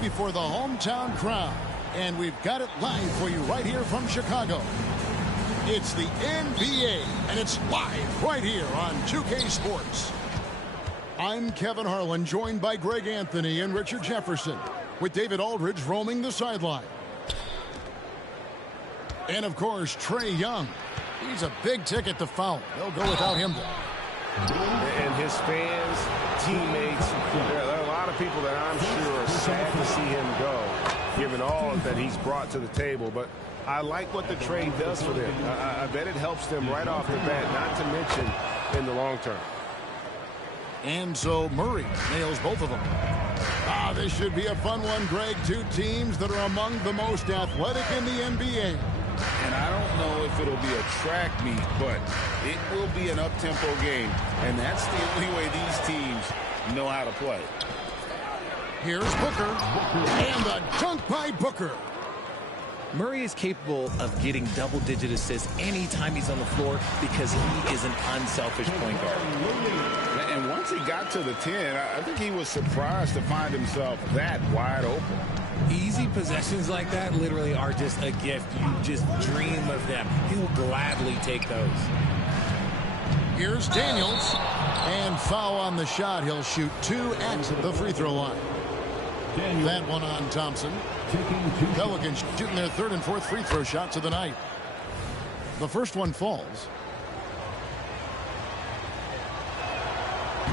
before the hometown crowd. And we've got it live for you right here from Chicago. It's the NBA, and it's live right here on 2K Sports. I'm Kevin Harlan, joined by Greg Anthony and Richard Jefferson, with David Aldridge roaming the sideline. And, of course, Trae Young. He's a big ticket to foul. They'll go without him, though. And his fans, teammates, there are a lot of people that I'm sure are sad to see him go, given all that he's brought to the table. But I like what the trade does for them. I bet it helps them right off the bat, not to mention in the long term. And so Murray nails both of them. This should be a fun one, Greg. Two teams that are among the most athletic in the NBA. And I don't know if it'll be a track meet, but it will be an up-tempo game. And that's the only way these teams know how to play. Here's Booker. And the dunk by Booker. Murray is capable of getting double-digit assists anytime he's on the floor because he is an unselfish point guard. And once he got to the 10, I think he was surprised to find himself that wide open. Easy possessions like that literally are just a gift. You just dream of them. He will gladly take those. Here's Daniels. And foul on the shot. He'll shoot 2 at the free throw line. That one on Thompson. Pelicans shooting their 3rd and 4th free throw shots of the night. The first one falls.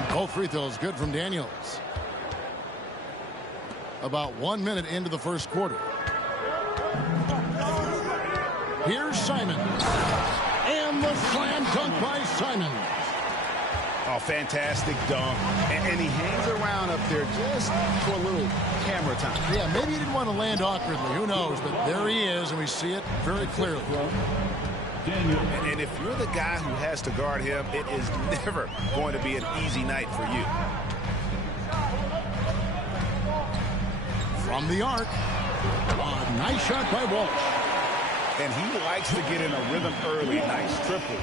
Both free throws good from Daniels. About 1 minute into the first quarter. Here's Simon. And the slam dunk by Simon. Oh, fantastic dunk. And he hangs around up there just for a little camera time. Yeah, maybe he didn't want to land awkwardly. Who knows? But there he is, and we see it very clearly. And if you're the guy who has to guard him, it is never going to be an easy night for you. From the arc. A nice shot by Walsh. And he likes to get in a rhythm early. Nice triple.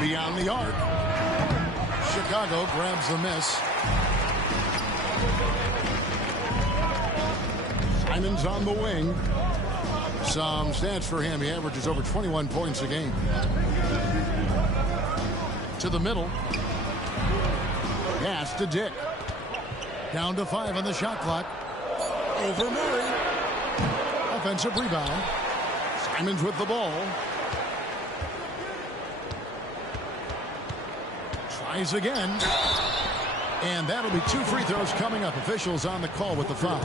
Beyond the arc. Chicago grabs the miss. Simon's on the wing. Some stats for him. He averages over 21 points a game. To the middle. Pass to Dick. Down to 5 on the shot clock. Over Murray. Offensive rebound. Simons with the ball. Tries again. And that'll be 2 free throws coming up. Officials on the call with the foul.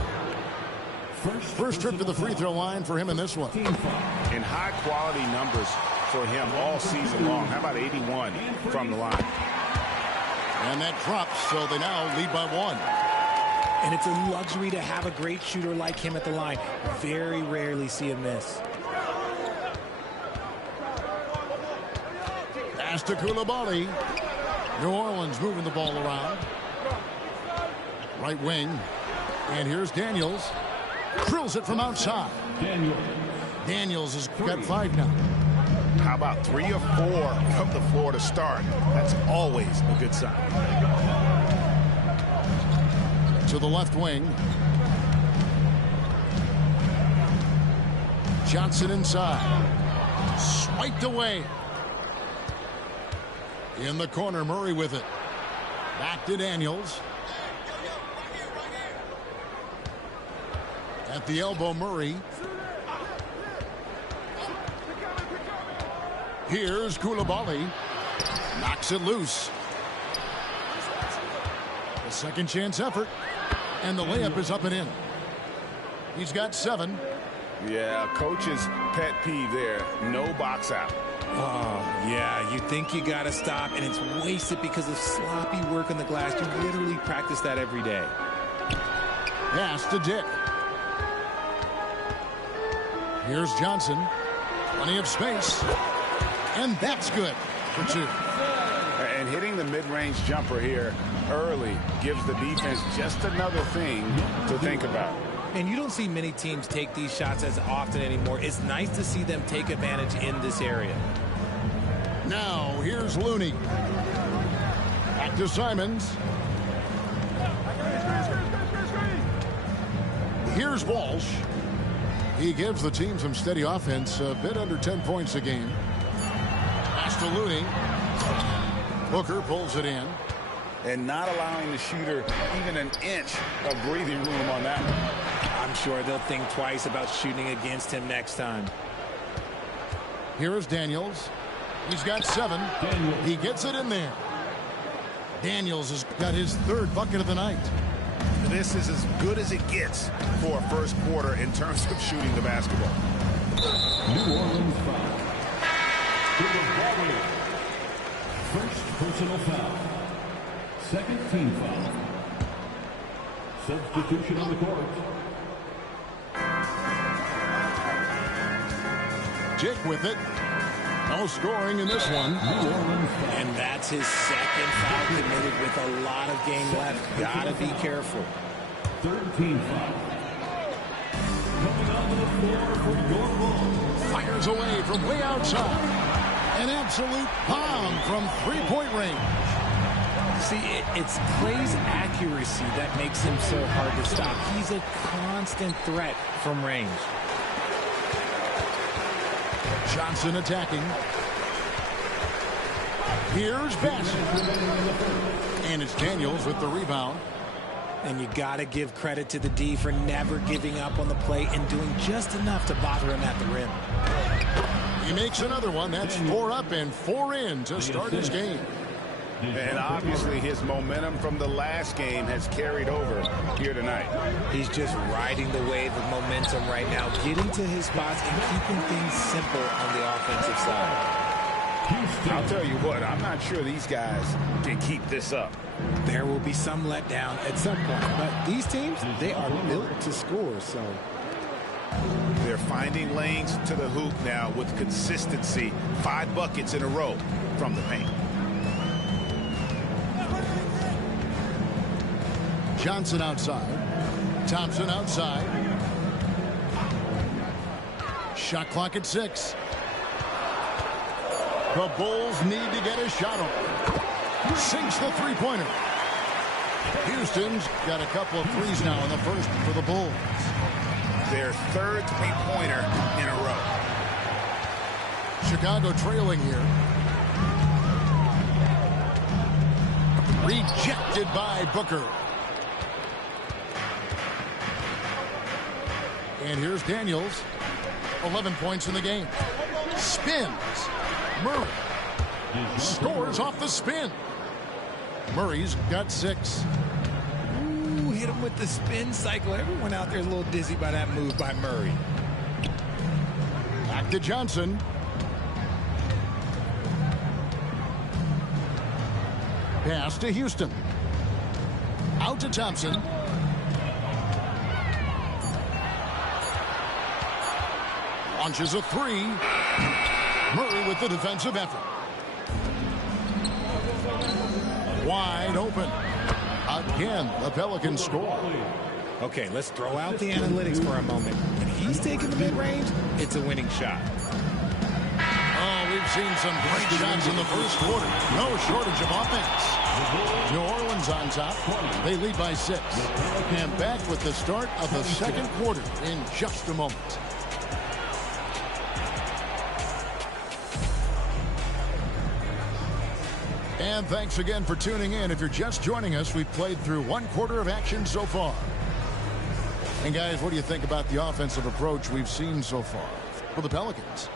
First trip to the free throw line for him in this one. In high quality numbers for him all season long. How about 81 from the line? And that drops, so they now lead by 1. And it's a luxury to have a great shooter like him at the line. Very rarely see him miss. Pass to Coulibaly. New Orleans moving the ball around. Right wing. And here's Daniels. Drills it from outside. Daniels has got 5 now. How about 3 or 4 from the floor to start? That's always a good sign. To the left wing. Johnson inside. Swiped away. In the corner, Murray with it. Back to Daniels. At the elbow, Murray. Here's Coulibaly. Knocks it loose. A second chance effort. And the layup is up and in. He's got 7. Yeah, coach's pet peeve there. No box out. Oh, yeah, you think you got to stop, and it's wasted because of sloppy work on the glass. You literally practice that every day. Pass to Dick. Here's Johnson. Plenty of space. And that's good for 2. And hitting the mid-range jumper here early gives the defense just another thing to think about. And you don't see many teams take these shots as often anymore. It's nice to see them take advantage in this area. Now, here's Looney. Back to Simons. Here's Walsh. He gives the team some steady offense, a bit under 10 points a game. Pass to Looney. Booker pulls it in. And not allowing the shooter even an inch of breathing room on that one. I'm sure they'll think twice about shooting against him next time. Here is Daniels. He's got 7. He gets it in there. Daniels has got his 3rd bucket of the night. This is as good as it gets for a first quarter in terms of shooting the basketball. New Orleans foul. First personal foul. Second team foul. Substitution on the court. Jake with it. No scoring in this one. And that's his 2nd foul committed with a lot of game left. Gotta be careful. Third team foul. Coming onto the floor for your ball. Fires away from way outside. An absolute bomb from 3-point range. See, it's Clay's accuracy that makes him so hard to stop. He's a constant threat from range. Johnson attacking. Here's Bassett. And it's Daniels with the rebound. And you got to give credit to the D for never giving up on the play and doing just enough to bother him at the rim. He makes another one. That's 4 up and 4 in to start his game. And obviously his momentum from the last game has carried over here tonight. He's just riding the wave of momentum right now, getting to his spots and keeping things simple on the offensive side. I'll tell you what, I'm not sure these guys can keep this up. There will be some letdown at some point, but these teams, they are built to score, so. They're finding lanes to the hoop now with consistency. 5 buckets in a row from the paint. Johnson outside. Thompson outside. Shot clock at 6. The Bulls need to get a shot on. Sinks the 3-pointer. Houston's got a couple of threes now in the first for the Bulls. Their 3rd 3-pointer in a row. Chicago trailing here. Rejected by Booker. And here's Daniels. 11 points in the game. Spins. Murray scores off the spin. Murray's got 6. Ooh, hit him with the spin cycle. Everyone out there is a little dizzy by that move by Murray. Back to Johnson. Pass to Houston. Out to Thompson. Launches a 3. Murray with the defensive effort. Wide open. Again, the Pelicans score. Okay, let's throw out the analytics for a moment. When he's taking the mid-range, it's a winning shot. Oh, we've seen some great shots in the first quarter. No shortage of offense. New Orleans on top. They lead by 6. And back with the start of the second quarter in just a moment. And thanks again for tuning in. If you're just joining us, we've played through 1 quarter of action so far. And guys, what do you think about the offensive approach we've seen so far for the Pelicans?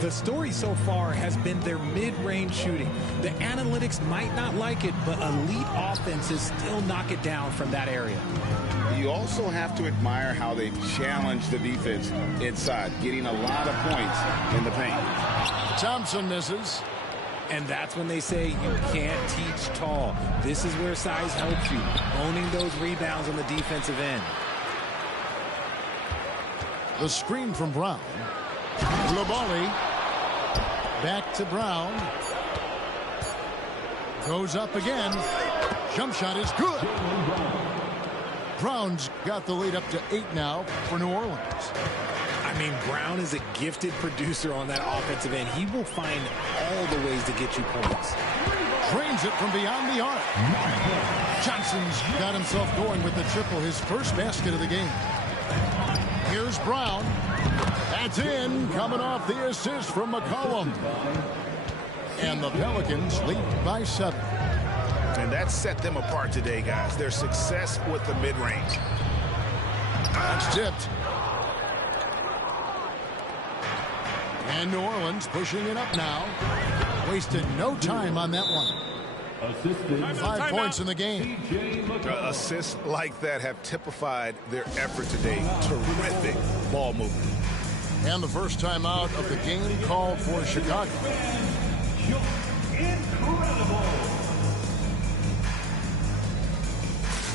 The story so far has been their mid-range shooting. The analytics might not like it, but elite offenses still knock it down from that area. You also have to admire how they've challenged the defense inside, getting a lot of points in the paint. Thompson misses. And that's when they say you can't teach tall. This is where size helps you, owning those rebounds on the defensive end. The screen from Brown. Labali. Back to Brown. Goes up again. Jump shot is good. Brown's got the lead up to 8 now for New Orleans. I mean, Brown is a gifted producer on that offensive end. He will find all the ways to get you points. Drains it from beyond the arc. Johnson's got himself going with the triple, his first basket of the game. Here's Brown. That's in, coming off the assist from McCollum. And the Pelicans lead by 7. And that set them apart today, guys. Their success with the mid-range. That's tipped. And New Orleans pushing it up now. Wasted no time on that one. 5 points in the game. Assists like that have typified their effort today. Terrific ball movement. And the first time out of the game called for Chicago.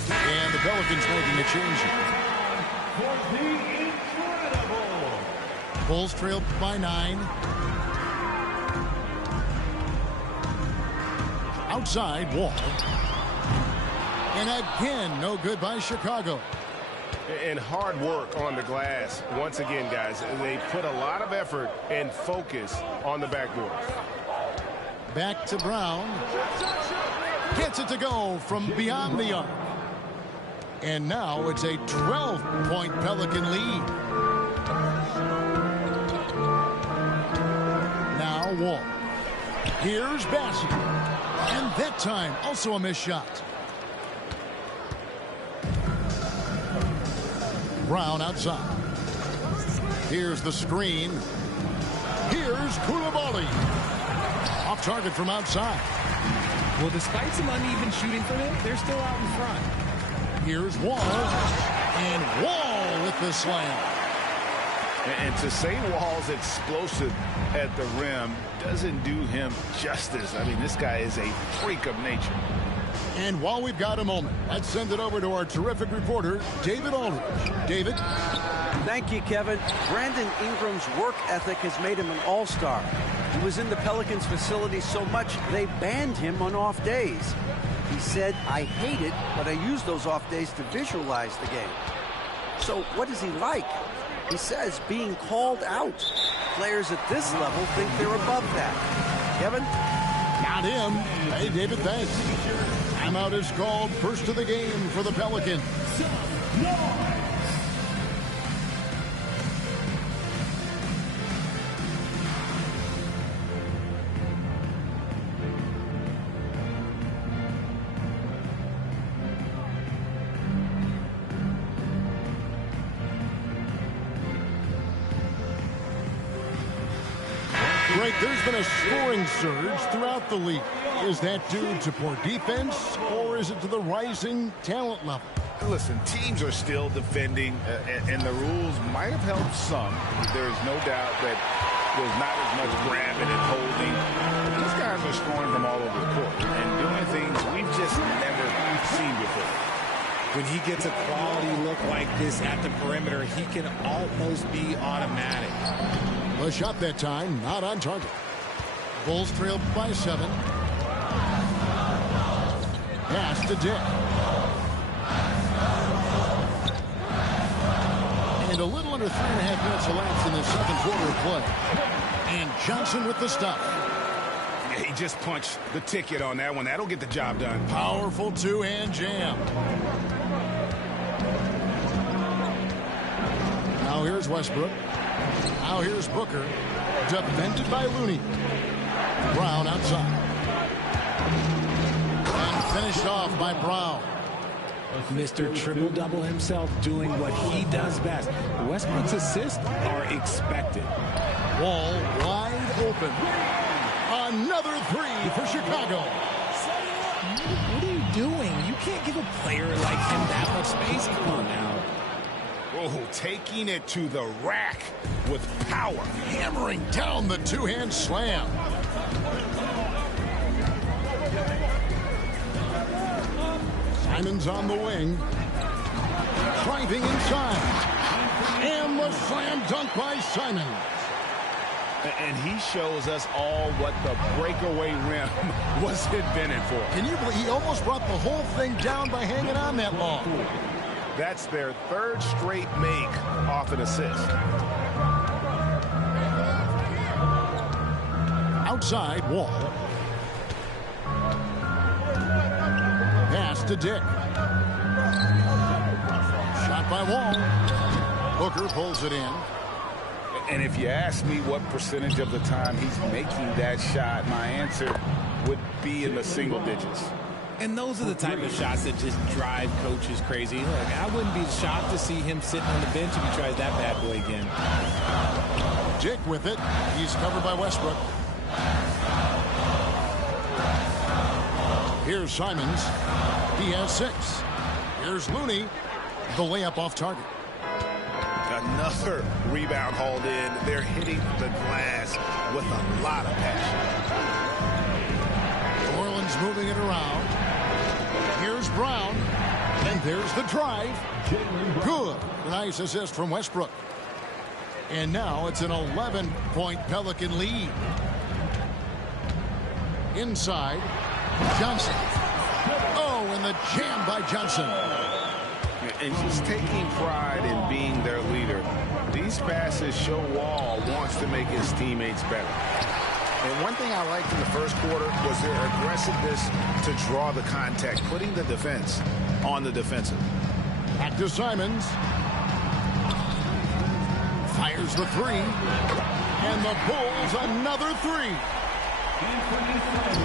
And the Pelicans making a change. Bulls trail by 9. Outside, Wall. And again, no good by Chicago. And hard work on the glass. Once again, guys, they put a lot of effort and focus on the backboard. Back to Brown. Gets it to go from beyond the arc. And now it's a 12-point Pelican lead. Now Wall. Here's Bassett. And that time, also a missed shot. Brown outside. Here's the screen. Here's Coulibaly. Off target from outside. Well, despite some uneven shooting from him, they're still out in front. Here's Wall. And Wall with the slam. And to say Wall's explosive at the rim doesn't do him justice. I mean, this guy is a freak of nature. And while we've got a moment, let's send it over to our terrific reporter, David Aldridge. David? Thank you, Kevin. Brandon Ingram's work ethic has made him an all-star. He was in the Pelicans facility so much they banned him on off days. He said, "I hate it, but I use those off days to visualize the game." So what is he like? He says being called out. Players at this level think they're above that. Kevin? Not him. Hey, David, thanks. Timeout is called. First of the game for the Pelicans. Greg, there's been a scoring surge throughout the league. Is that due to poor defense, or is it to the rising talent level? Listen, teams are still defending, and the rules might have helped some. There's no doubt that there's not as much grabbing and holding. But these guys are scoring from all over the court and doing things we've just never seen before. When he gets a quality look like this at the perimeter, he can almost be automatic. A shot that time, not on target. Bulls trail by 7. Pass to Dick. And a little under 3.5 minutes elapsed in the second quarter of play. And Johnson with the stop. He just punched the ticket on that one. That'll get the job done. Powerful two-hand jam. Now here's Westbrook. Now here's Booker. Defended by Looney. Brown outside. And finished off by Brown. Mr. Triple-Double himself doing what he does best. Westbrook's assists are expected. Wall wide open. Another three for Chicago. What are you doing? You can't give a player like him that much space. Come on now. Oh, taking it to the rack with power. Hammering down the two-hand slam. Simon's on the wing. Driving inside. And the slam dunk by Simon. And he shows us all what the breakaway rim was invented for. Can you believe he almost brought the whole thing down by hanging on that long? That's their third straight make off an assist. Outside, Wall. Pass to Dick. Shot by Wall. Booker pulls it in. And if you ask me what percentage of the time he's making that shot, my answer would be in the single digits. And those are the type of shots that just drive coaches crazy. Look, I wouldn't be shocked to see him sitting on the bench if he tries that bad boy again. Dick with it. He's covered by Westbrook. Here's Simons. He has 6. Here's Looney. The layup off target. Another rebound hauled in. They're hitting the glass with a lot of passion. New Orleans moving it around. Here's Brown. And there's the drive. Good. Nice assist from Westbrook. And now it's an 11-point Pelican lead. Inside. Johnson. Oh, and the jam by Johnson. And just taking pride in being their leader. These passes show Wall wants to make his teammates better. And one thing I liked in the first quarter was their aggressiveness to draw the contact, putting the defense on the defensive. Back to Simons. Fires the 3. And the Bulls another 3.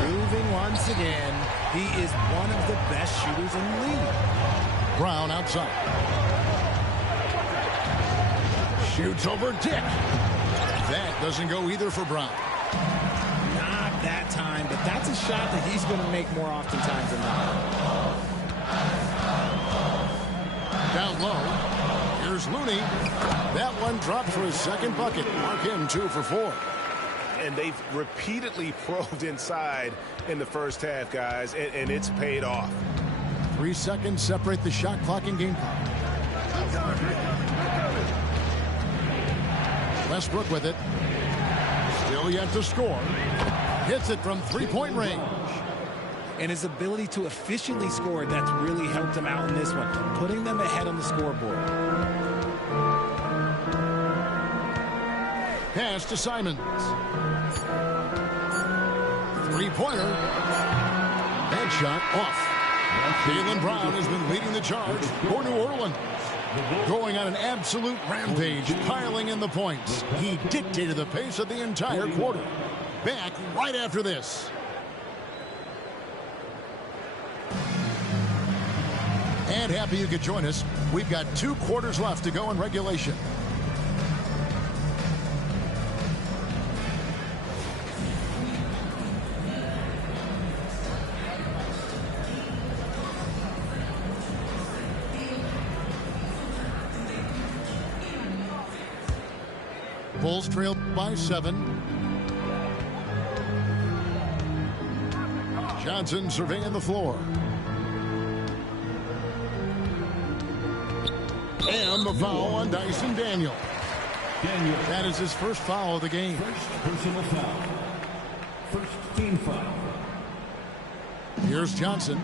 Moving once again. He is one of the best shooters in the league. Brown outside. Shoots over Dick. That doesn't go either for Brown. Not that time, but that's a shot that he's going to make more oftentimes than not. Down low. Here's Looney. That one dropped for his second bucket. Mark him 2 for 4. And they've repeatedly probed inside in the first half, guys, and it's paid off. 3 seconds separate the shot clock and game clock. Westbrook with it. Still yet to score. Hits it from 3-point range. And his ability to efficiently score, that's really helped him out in this one, putting them ahead on the scoreboard. Pass to Simons. 3-pointer. That shot off. Jaylen Brown has been leading the charge for New Orleans. Going on an absolute rampage, piling in the points. He dictated the pace of the entire quarter. Back right after this. And happy you could join us. We've got 2 quarters left to go in regulation. Bulls trail by 7. Johnson surveying the floor. And the foul on Dyson Daniel. That is his first foul of the game. First personal foul. First team foul. Here's Johnson.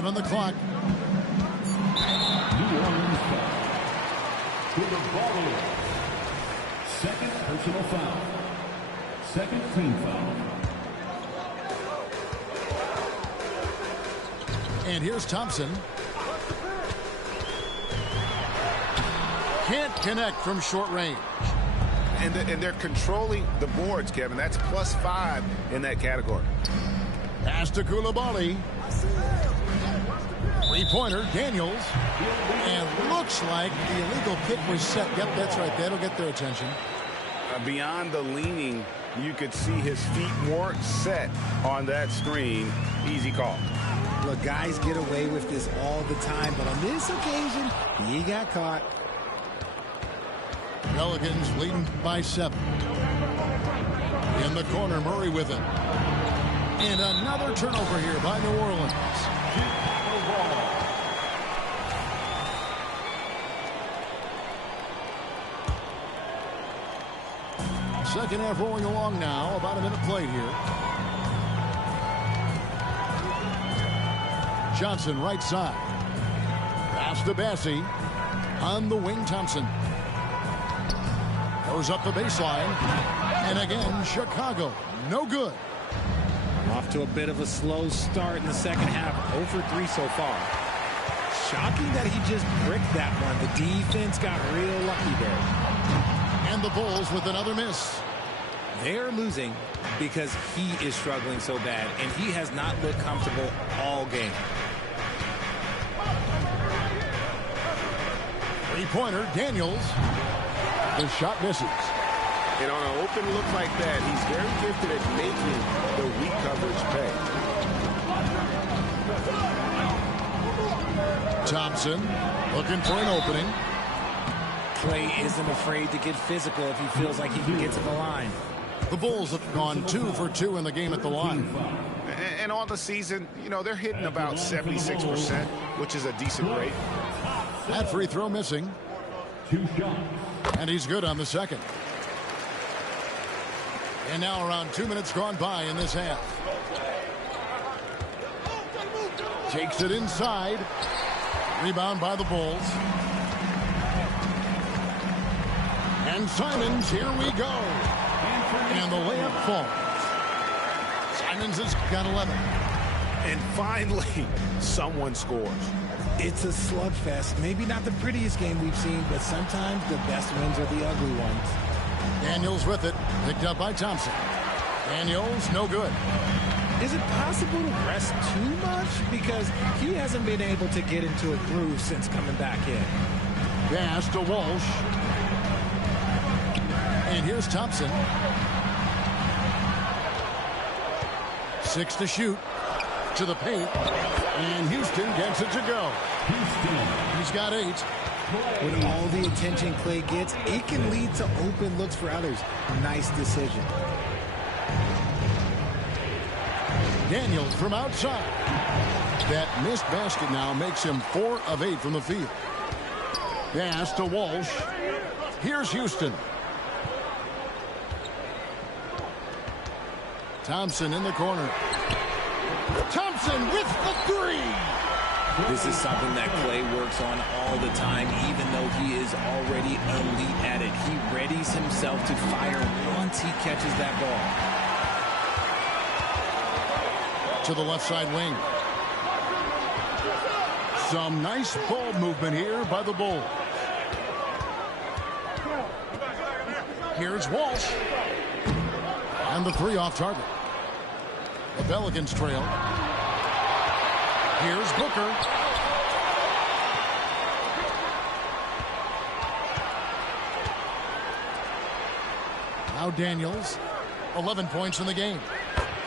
On the clock. New Orleans foul. To the ball. Second personal foul. Second team foul. And here's Thompson. Can't connect from short range. And they're controlling the boards, Kevin. That's +5 in that category. Pass to Coulibaly. 3-pointer, Daniels. And looks like the illegal kick was set. Yep, that's right. That'll get their attention. Beyond the leaning, you could see his feet weren't set on that screen. Easy call. Look, guys get away with this all the time, but on this occasion, he got caught. Pelicans leading by 7. In the corner, Murray with it. And another turnover here by New Orleans. Second half rolling along now. About a minute played here. Johnson right side. Pass to Bassey. On the wing, Thompson. Goes up the baseline. And again, Chicago. No good. Off Off to a bit of a slow start in the second half. 0 for 3 so far. Shocking that he just bricked that one. The defense got real lucky there. And the Bulls with another miss. They're losing because he is struggling so bad, and he has not looked comfortable all game. Three-pointer, Daniels. The shot misses. And on an open look like that, he's very gifted at making the weak coverage pay. Thompson looking for an opening. Clay isn't afraid to get physical if he feels like he can get to the line. The Bulls have gone 2 for 2 in the game at the line. And on the season, you know, they're hitting about 76%, which is a decent rate. That free throw missing. 2 shots. And he's good on the second. And now around 2 minutes gone by in this half. Takes it inside. Rebound by the Bulls. And Simons, here we go. And the layup falls. Simons has got 11. And finally, someone scores. It's a slugfest. Maybe not the prettiest game we've seen, but sometimes the best wins are the ugly ones. Daniels with it. Picked up by Thompson. Daniels, no good. Is it possible to rest too much? Because he hasn't been able to get into a groove since coming back in. Pass to Walsh. And here's Thompson. 6 to shoot. To the paint. And Houston gets it to go. He's got 8. With all the attention Clay gets, it can lead to open looks for others. Nice decision. Daniels from outside. That missed basket now makes him 4 of 8 from the field. Pass to Walsh. Here's Houston. Thompson in the corner. Thompson with the 3. This is something that Clay works on all the time, even though he is already elite at it. He readies himself to fire once he catches that ball. To the left side wing. Some nice ball movement here by the Bulls. Here's Walsh. And the 3 off target. The Pelicans trail. Here's Booker. Now Daniels. 11 points in the game.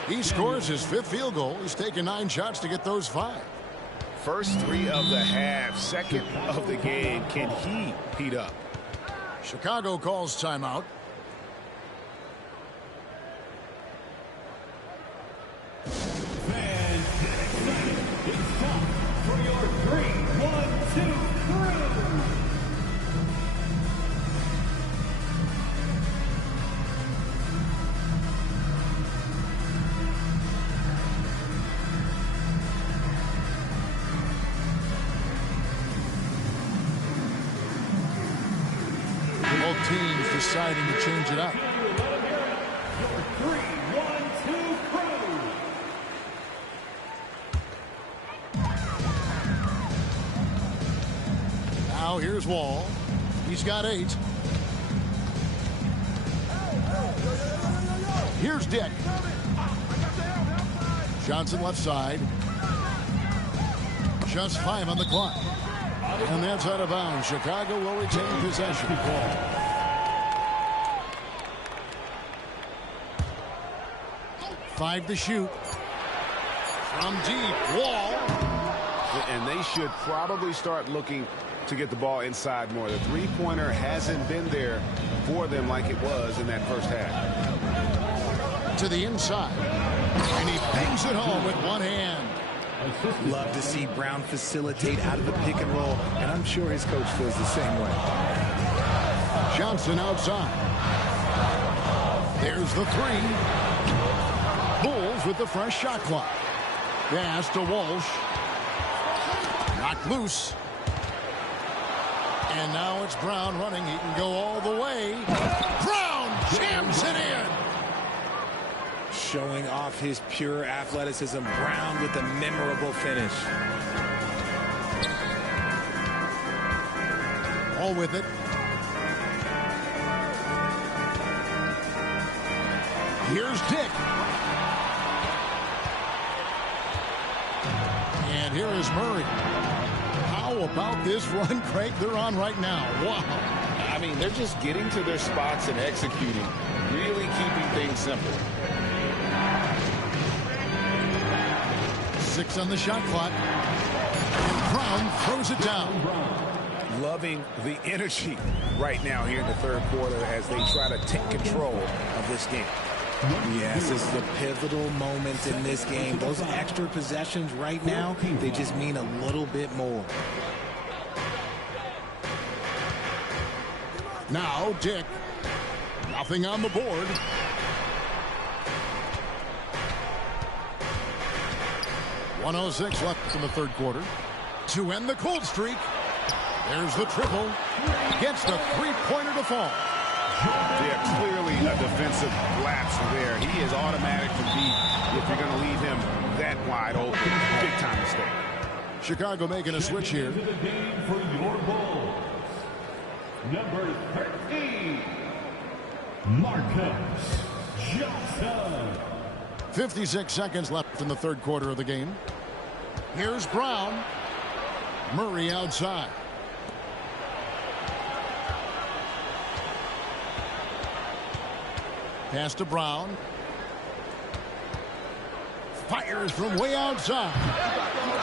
He scores his 5th field goal. He's taken 9 shots to get those 5. First 3 of the half, second of the game. Can he heat up? Chicago calls timeout. Fans, get excited. It's time for your 3-1-2 crew. Both teams deciding to change it up. Your 3-1-2 crew. Now here's Wall. He's got 8. Here's Dick. Johnson left side. Just 5 on the clock. And that's out of bounds. Chicago will retain possession. 5 to shoot. From deep. Wall. And they should probably start looking to get the ball inside more. The three-pointer hasn't been there for them like it was in that first half. To the inside. And he bangs it home with one hand. Love to see Brown facilitate out of the pick and roll, and I'm sure his coach feels the same way. Johnson outside. There's the 3. Bulls with the fresh shot clock. Pass to Walsh. Knocked loose. And now it's Brown running. He can go all the way. Brown jams it in. showing off his pure athleticism. Brown with a memorable finish. All with it. Here's Dick. And here is Murray. How about this run, Craig, they're on right now? Wow. I mean, they're just getting to their spots and executing, really keeping things simple. 6 on the shot clock. And Brown throws it down. Loving the energy right now here in the third quarter as they try to take control of this game. Yes, this is a pivotal moment in this game. Those extra possessions right now, they just mean a little bit more. Now Dick. Nothing on the board. .106 left in the third quarter. To end the cold streak. There's the triple. Gets the three-pointer to fall. Yeah, clearly a defensive lapse there. He is automatically beat if you're going to leave him that wide open. Big time mistake. Chicago making a switch here. Into the game for your Bulls. Number 13, Marcus Johnson. 56 seconds left in the third quarter of the game. Here's Brown. Murray outside. Pass to Brown. Fires from way outside.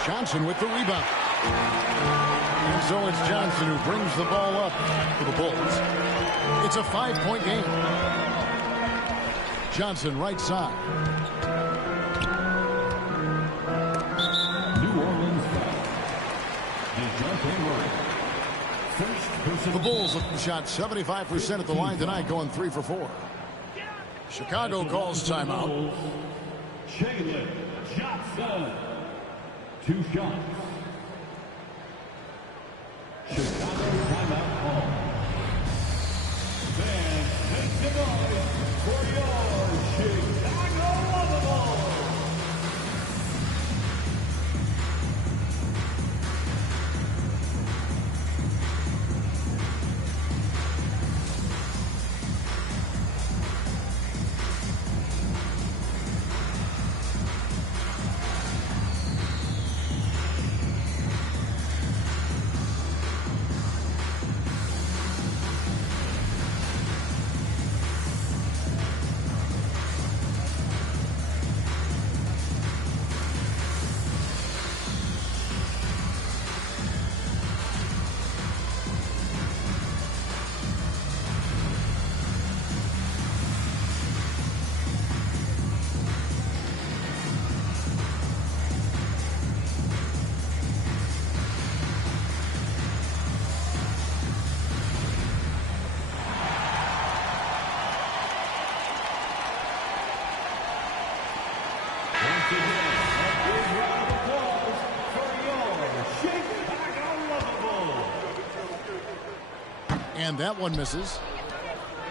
Johnson with the rebound. And so it's Johnson who brings the ball up for the Bulls. It's a 5-point game. Johnson right side. New Orleans foul. DeJounte Murray. First personal. The Bulls have shot 75% at the line tonight, going 3 for 4. Chicago calls timeout. Jalen Johnson. 2 shots. Chicago timeout call. Fans, make some noise for your Chicago Lavables. And that one misses.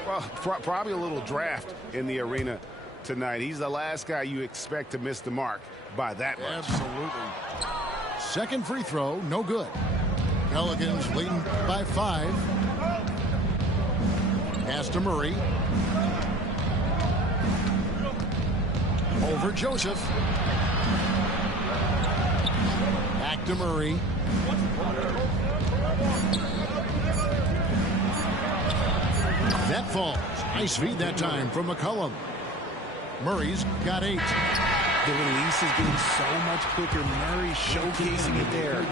Well, probably a little draft in the arena tonight. He's the last guy you expect to miss the mark by that much. Absolutely. Second free throw, no good. Pelicans leading by 5. Pass to Murray. Over Joseph. Back to Murray. That falls. Nice feed that time from McCollum. Murray's got 8. The release is getting so much quicker. Murray showcasing it there.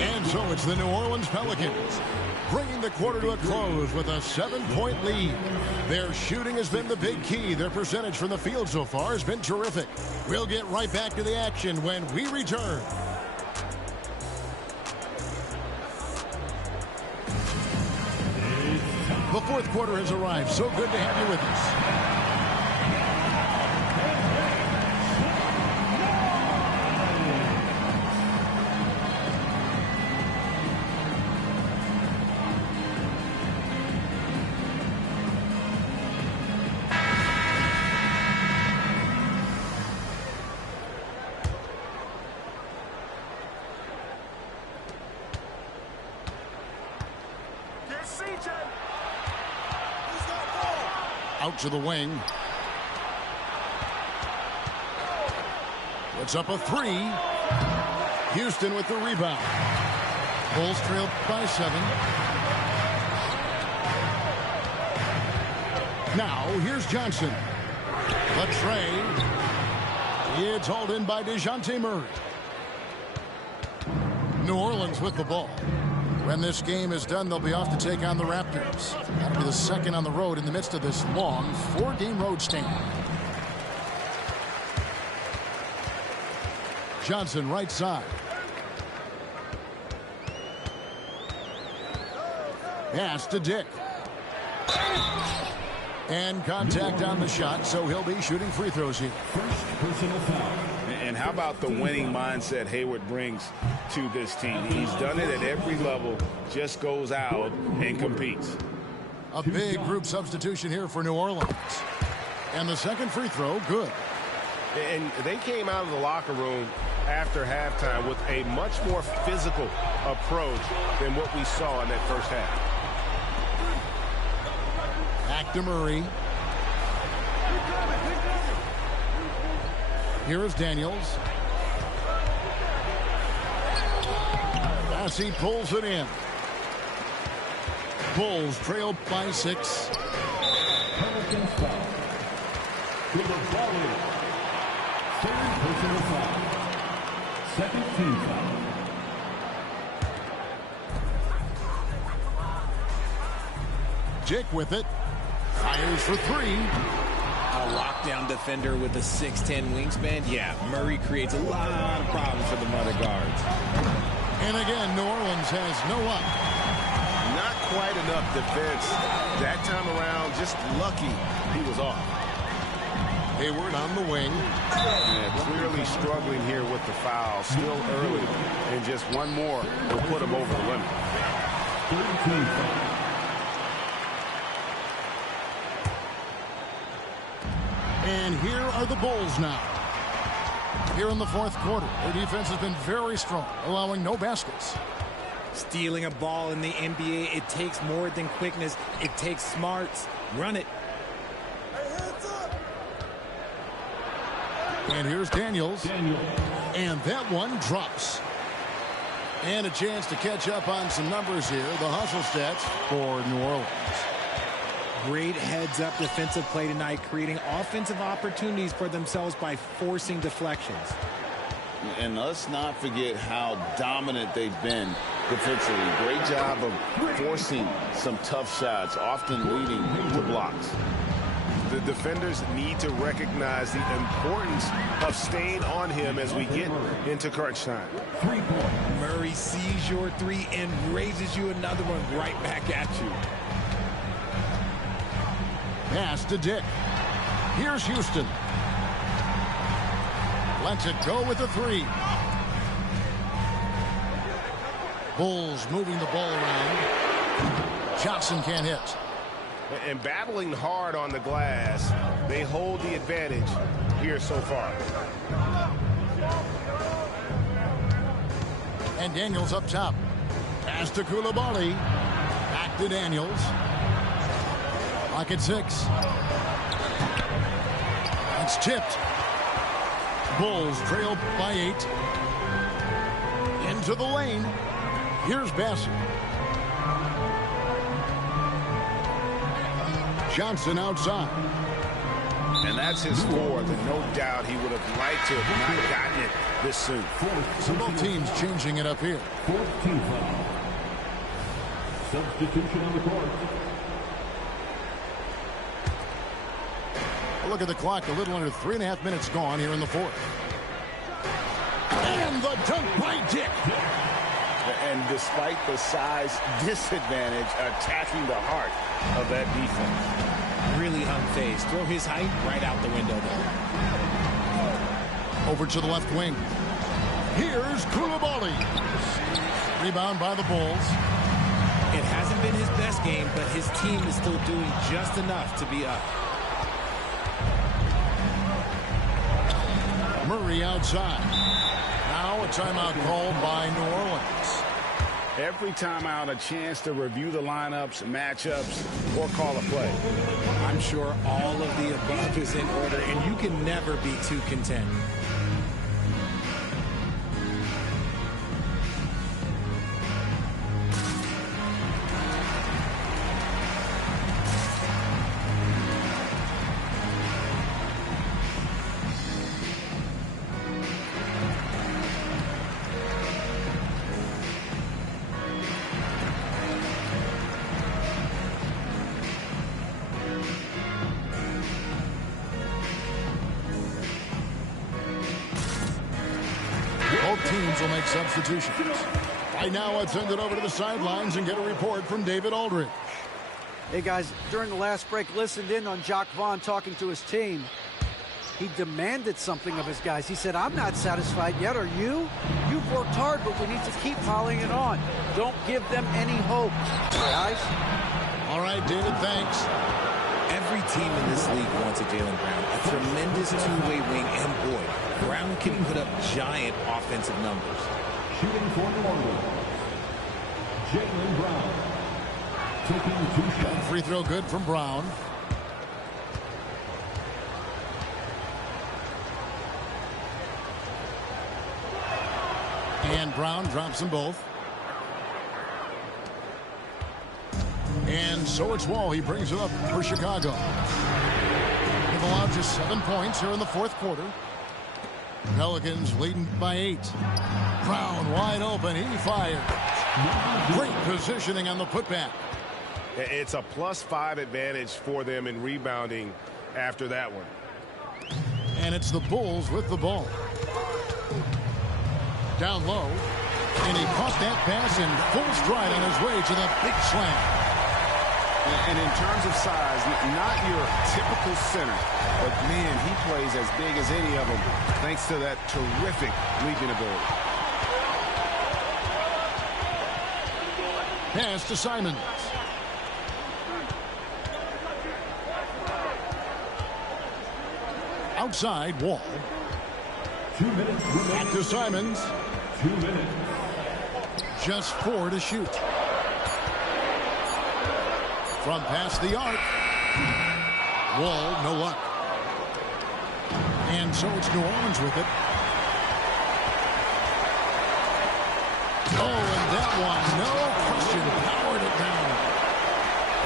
And so it's the New Orleans Pelicans bringing the quarter to a close with a 7-point lead. Their shooting has been the big key. Their percentage from the field so far has been terrific. We'll get right back to the action when we return. The fourth quarter has arrived. So good to have you with us. Out to the wing. Puts up a three. Houston with the rebound. Bulls trail by 7. Now, here's Johnson. The trade. It's hauled in by DeJounte Murray. New Orleans with the ball. When this game is done, they'll be off to take on the Raptors. That'll be the second on the road in the midst of this long 4-game road stand. Johnson right side. Pass to Dick. And contact on the shot, so he'll be shooting free throws here. First personal foul. And how about the winning mindset Hayward brings to this team? He's done it at every level, just goes out and competes. A big group substitution here for New Orleans. And the second free throw, good. And they came out of the locker room after halftime with a much more physical approach than what we saw in that first half. Back to Murray. Here is Daniels. As he pulls it in. Bulls trail by 6. Pelicans foul. To the volley. Third personal foul. Second team foul. Dick with it. Fires for 3. A lockdown defender with a 6'10 wingspan. Yeah, Murray creates a lot of problems for the mother guards. And again, New Orleans has no up. Not quite enough defense that time around. Just lucky he was off. Hayward on the wing. Yeah, clearly struggling here with the foul. Still early. And just one more will put him over the limit. Third team foul. And here are the Bulls now. Here in the fourth quarter, their defense has been very strong, allowing no baskets. Stealing a ball in the NBA, it takes more than quickness. It takes smarts. Run it. And here's Daniels. And that one drops. And a chance to catch up on some numbers here. The hustle stats for New Orleans. Great heads-up defensive play tonight, creating offensive opportunities for themselves by forcing deflections. And let's not forget how dominant they've been defensively. Great job of forcing some tough shots, often leading to blocks. The defenders need to recognize the importance of staying on him as we get into crunch time. 3-point. Murray sees your 3 and raises you another one right back at you. Pass to Dick. Here's Houston. Lets it go with the 3. Bulls moving the ball around. Johnson can't hit. And battling hard on the glass, they hold the advantage here so far. And Daniels up top. Pass to Coulibaly. Back to Daniels. Lock at 6. It's tipped. Bulls trail by 8. Into the lane. Here's Bassett. Johnson outside. And that's his 4th, and no doubt he would have liked to have not gotten it this soon. So both teams changing it up here. Fourth team foul. Substitution on the court. Look at the clock. A little under 3.5 minutes gone here in the fourth. And the dunk by Dick. And despite the size disadvantage, attacking the heart of that defense. Really unfazed. Throw his height right out the window there. Over to the left wing. Here's Coulibaly. Rebound by the Bulls. It hasn't been his best game, but his team is still doing just enough to be up. Murray outside. Now a timeout called by New Orleans. every time out, a chance to review the lineups, matchups, or call a play. I'm sure all of the above is in order, and you can never be too content. Both teams will make substitutions. Right now, let's send it over to the sidelines and get a report from David Aldridge. Hey, guys, during the last break, listened in on Jacques Vaughn talking to his team. He demanded something of his guys. He said, I'm not satisfied yet. Are you? You've worked hard, but we need to keep piling it on. Don't give them any hope, guys. All right, David, thanks. Every team in this league wants a Jaylen Brown, a tremendous two-way wing, and boy, Brown can put up giant offensive numbers. Shooting for New Orleans, Jaylen Brown. Taking 2 shots. Free throw good from Brown. And Brown drops them both. And so it's Wall. He brings it up for Chicago. They've allowed just 7 points here in the fourth quarter. Pelicans leading by 8. Brown wide open. He fires. Great positioning on the putback. It's a +5 advantage for them in rebounding after that one. And it's the Bulls with the ball. Down low. And he caught that pass in full stride on his way to the big slam. And in terms of size, not your typical center, but man, he plays as big as any of them thanks to that terrific leaping ability. Pass to Simons. Outside, Wall. 2 minutes remaining. Back to Simons. 2 minutes. Just 4 to shoot. From past the arc. Wall, no luck. And so it's New Orleans with it. Oh, and that one, no question, powered it down.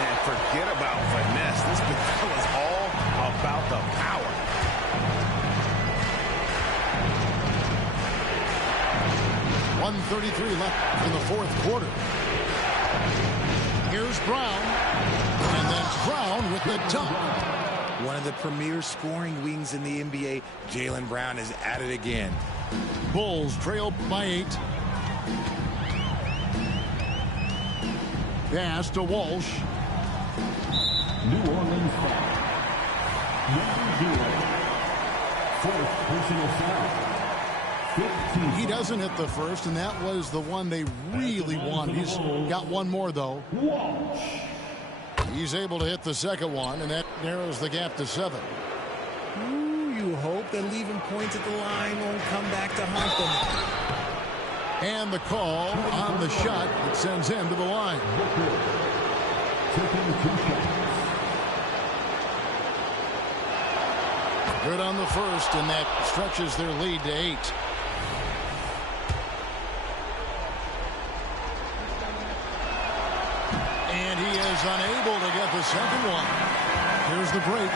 And forget about finesse. This is all about the power. .133 left in the fourth quarter. Here's Brown. And then Brown with the dunk. One of the premier scoring wings in the NBA, Jaylen Brown is at it again. Bulls trail by 8. Pass to Walsh. New Orleans foul. Number 0. Fourth personal foul. 15. He doesn't hit the first, and that was the one they really wanted. He's got one more, though. Walsh. He's able to hit the second one, and that narrows the gap to 7. Ooh, you hope that leaving points at the line won't come back to haunt them. And the call on the shot that sends him to the line. Taking 2 shots. Good on the first, and that stretches their lead to 8. And he is unable to get the second one. Here's the break.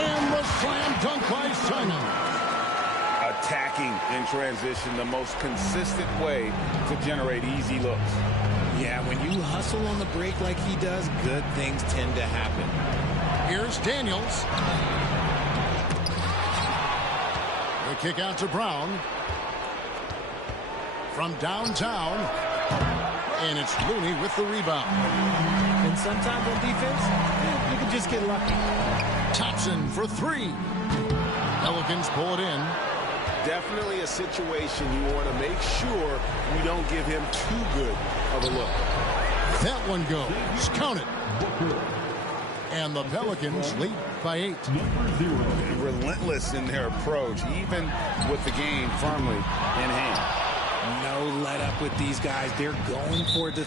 And the slam dunk by Simon. Attacking in transition, the most consistent way to generate easy looks. Yeah, when you hustle on the break like he does, good things tend to happen. Here's Daniels. The kick out to Brown. From downtown. And it's Looney with the rebound. And sometimes on defense, you can just get lucky. Thompson for 3. Pelicans pull it in. Definitely a situation you want to make sure you don't give him too good of a look. That one goes. Count it. And the Pelicans lead by 8. Number 0. Relentless in their approach, even with the game firmly in hand. No let up with these guys. They're going for the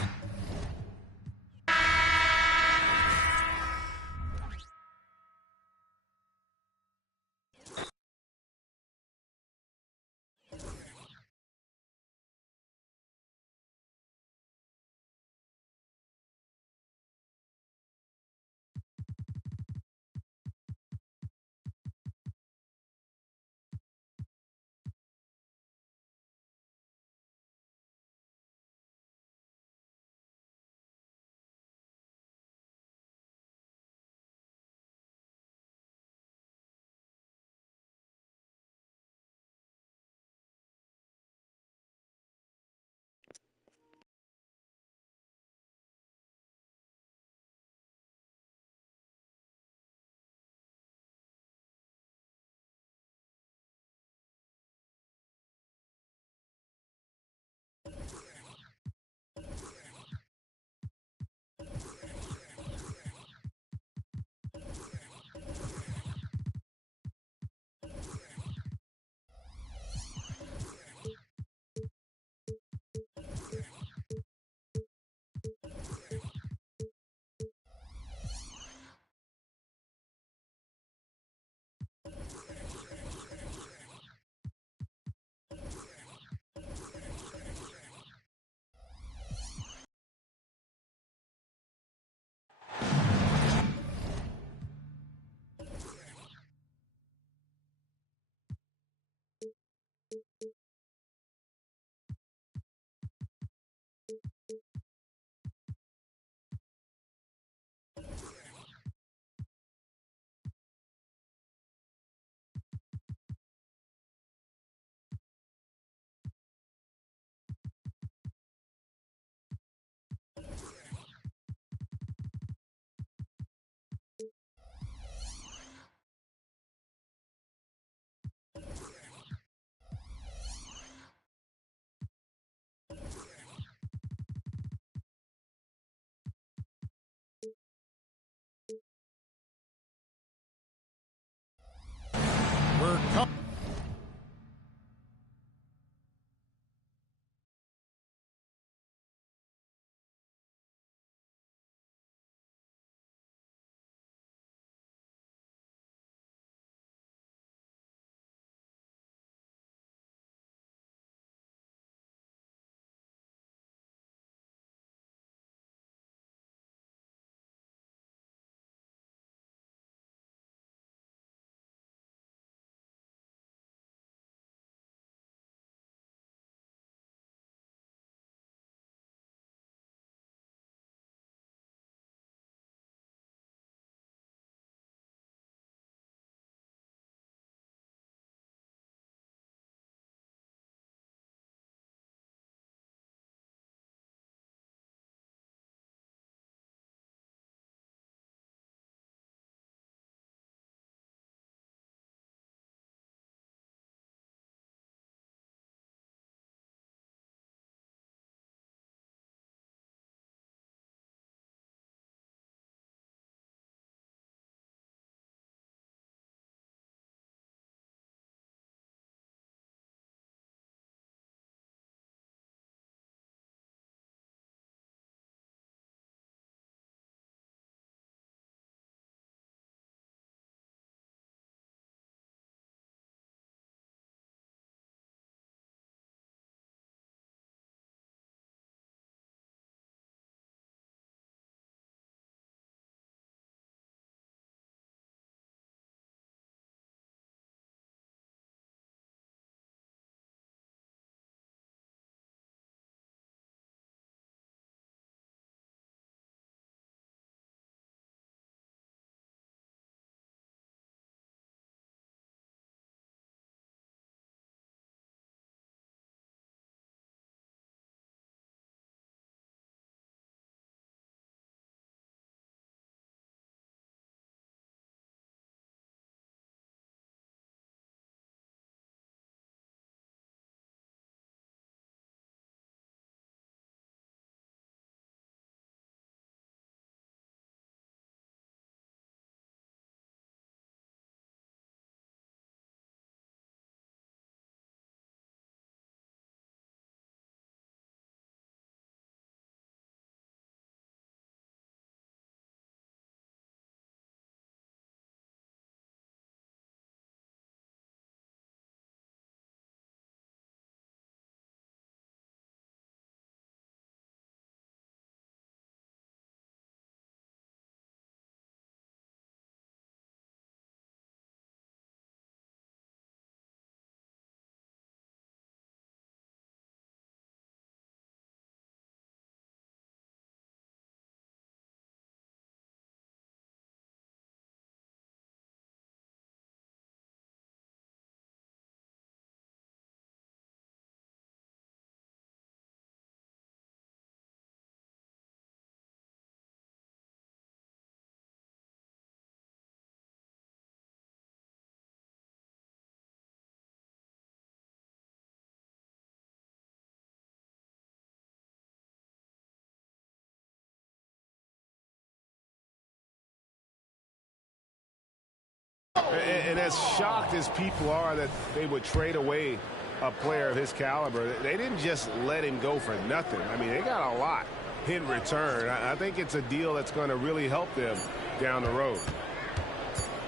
And as shocked as people are that they would trade away a player of his caliber, they didn't just let him go for nothing. I mean, they got a lot in return. I think it's a deal that's going to really help them down the road.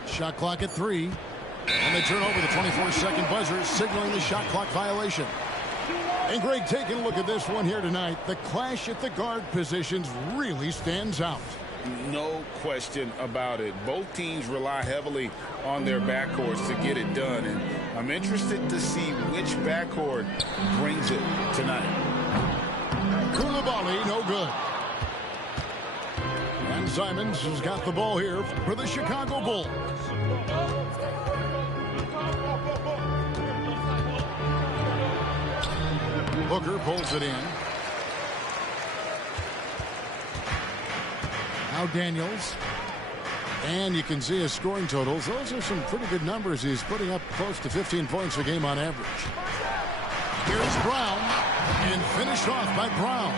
Shot clock at 3. And they turn over the 24-second buzzer, signaling the shot clock violation. And Greg, taking a look at this one here tonight, the clash at the guard positions really stands out. No question about it. Both teams rely heavily on their backcourts to get it done, and I'm interested to see which backcourt brings it tonight. Koulibaly, no good. And Simons has got the ball here for the Chicago Bulls. Booker pulls it in. Now Daniels. And you can see his scoring totals. Those are some pretty good numbers. He's putting up close to 15 points a game on average. Here's Brown. And finished off by Brown.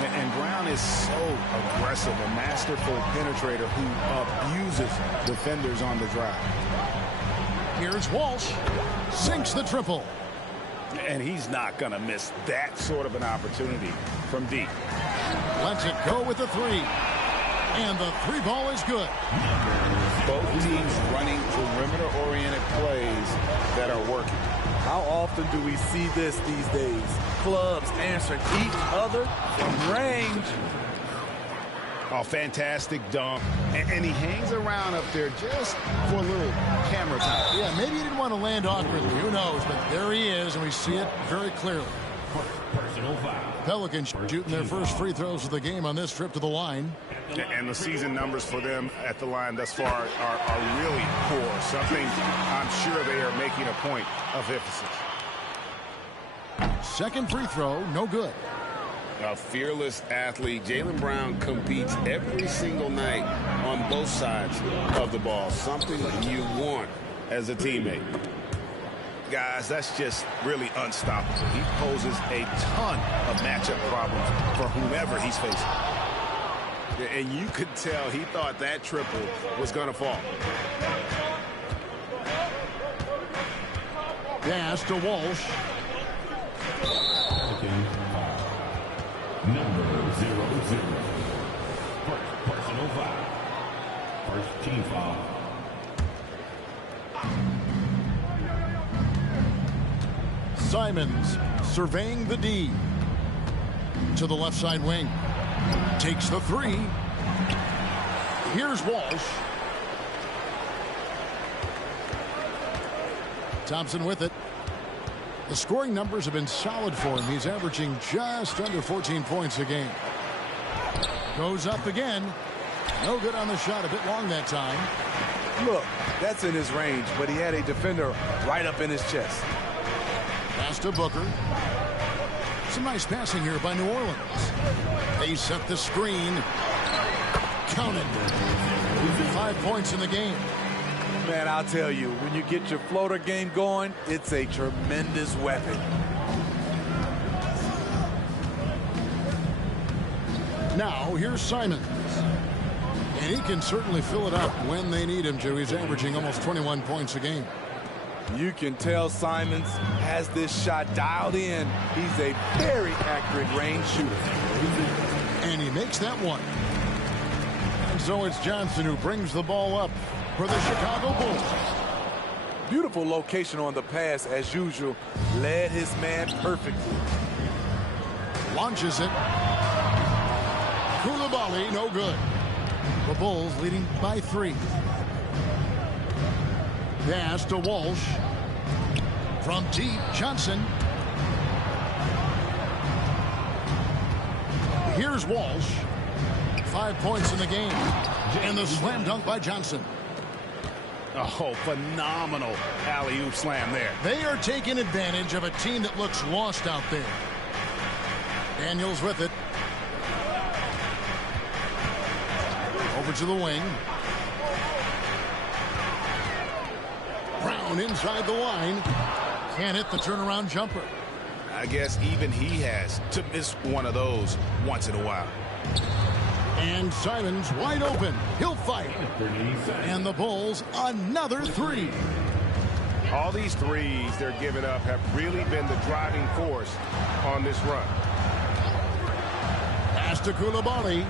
And Brown is so aggressive, a masterful penetrator who abuses defenders on the drive. Here's Walsh. Sinks the triple. And he's not going to miss that sort of an opportunity from deep. Lets it go with the 3. And the 3 ball is good. Both teams running perimeter-oriented plays that are working. How often do we see this these days? Clubs answering each other from range. Oh, fantastic dunk. And he hangs around up there just for a little camera time. Yeah, maybe he didn't want to land awkwardly. Who knows? But there he is, and we see it very clearly. Personal foul. Pelicans shooting their first free throws of the game on this trip to the line. And the season numbers for them at the line thus far are really poor. Something I'm sure they are making a point of emphasis. Second free throw, no good. A fearless athlete. Jaylen Brown competes every single night on both sides of the ball. Something you want as a teammate. Guys, that's just really unstoppable. He poses a ton of matchup problems for whomever he's facing. And you could tell he thought that triple was going to fall. Pass to Walsh. Number 00. First personal foul. First team foul. Simons surveying the D. To the left side wing. Takes the 3. Here's Walsh. Thompson with it. The scoring numbers have been solid for him. He's averaging just under 14 points a game. Goes up again. No good on the shot. A bit long that time. Look, that's in his range, but he had a defender right up in his chest. Pass to Booker. Some nice passing here by New Orleans. They set the screen. Counted. 5 points in the game. Man, I'll tell you, when you get your floater game going, it's a tremendous weapon. Now, here's Simons. And he can certainly fill it up when they need him to. He's averaging almost 21 points a game. You can tell Simons has this shot dialed in. He's a very accurate range shooter. And he makes that one. And so it's Johnson who brings the ball up for the Chicago Bulls. Beautiful location on the pass as usual. Led his man perfectly. Launches it. Koulibaly, no good. The Bulls leading by 3. Pass to Walsh. From deep, Johnson. Here's Walsh. 5 points in the game. And the slam dunk by Johnson. Oh, phenomenal alley-oop slam there. They are taking advantage of a team that looks lost out there. Daniels with it. Over to the wing. Brown inside the line. Can't hit the turnaround jumper. I guess even he has to miss one of those once in a while. And Simons wide open. He'll fight. And the Bulls another three. All these threes they're giving up have really been the driving force on this run. Pass to Coulibaly.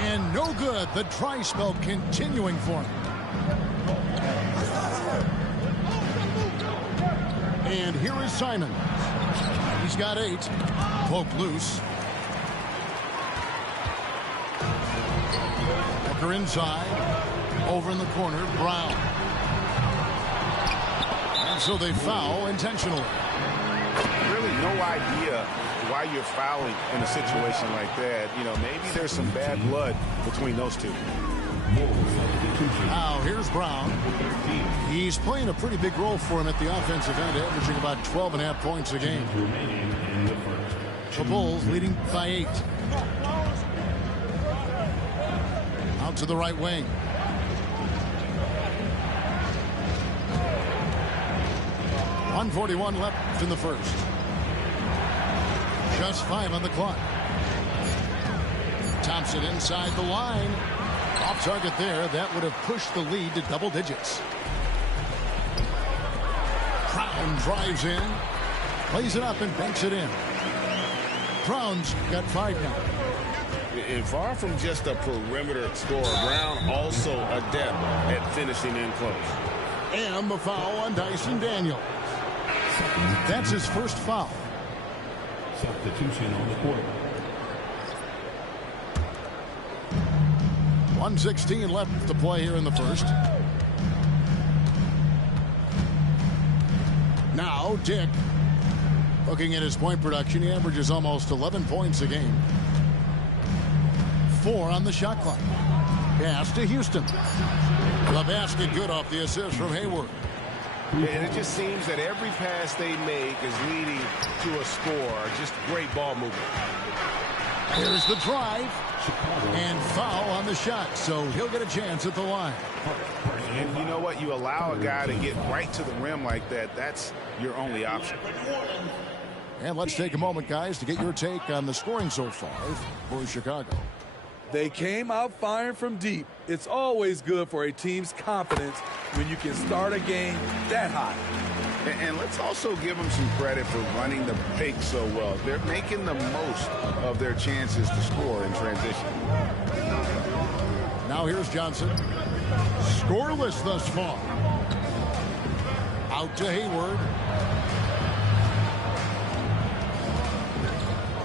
And no good. The dry spell continuing for him. And here is Simon. He's got 8. Poke loose. Booker inside. Over in the corner, Brown. And so they foul intentionally. Really no idea why you're fouling in a situation like that. You know, maybe there's some bad blood between those two. Now here's Brown. He's playing a pretty big role for him at the offensive end, averaging about 12.5 points a game. The Bulls leading by 8. Out to the right wing. .141 left in the first. Just 5 on the clock. Thompson inside the line. Off target there. That would have pushed the lead to double digits. Brown drives in. Plays it up and banks it in. Brown's got 5 now. And far from just a perimeter scorer, Brown also adept at finishing in close. And the foul on Dyson Daniels. That's his first foul. Substitution on the court. 1:16 left to play here in the first. Now Dick, looking at his point production, he averages almost 11 points a game. 4 on the shot clock. Pass to Houston. The basket good off the assist from Hayward. And it just seems that every pass they make is leading to a score. Just great ball movement. Here's the drive. And foul on the shot, so he'll get a chance at the line. And you know what? You allow a guy to get right to the rim like that. That's your only option. And let's take a moment, guys, to get your take on the scoring so far for Chicago. They came out firing from deep. It's always good for a team's confidence when you can start a game that hot. And let's also give them some credit for running the pace so well. They're making the most of their chances to score in transition. Now here's Johnson. Scoreless thus far. Out to Hayward.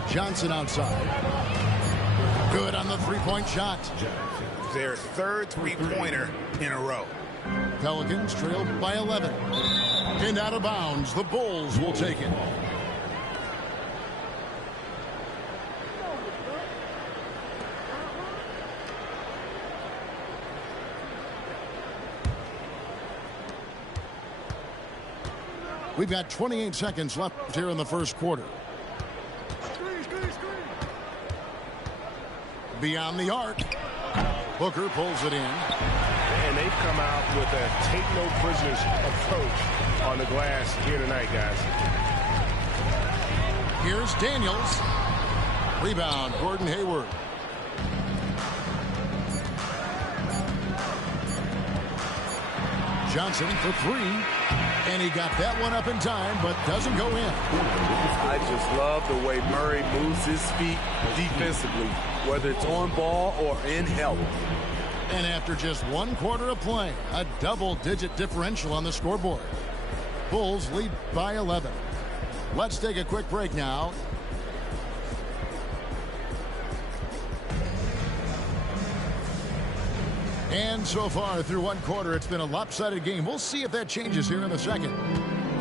Johnson outside. Good on the three-point shot. Their third three-pointer in a row. Pelicans trailed by 11. And out of bounds, the Bulls will take it. We've got 28 seconds left here in the first quarter. Beyond the arc. Booker pulls it in. And they've come out with a take-no-prisoners approach on the glass here tonight, guys. Here's Daniels. Rebound, Gordon Hayward. Johnson for 3. And he got that one up in time, but doesn't go in. I just love the way Murray moves his feet defensively, whether it's on ball or in help. And after just 1 quarter of play, a double-digit differential on the scoreboard. Bulls lead by 11. Let's take a quick break now. And so far through 1 quarter, it's been a lopsided game. We'll see if that changes here in a second.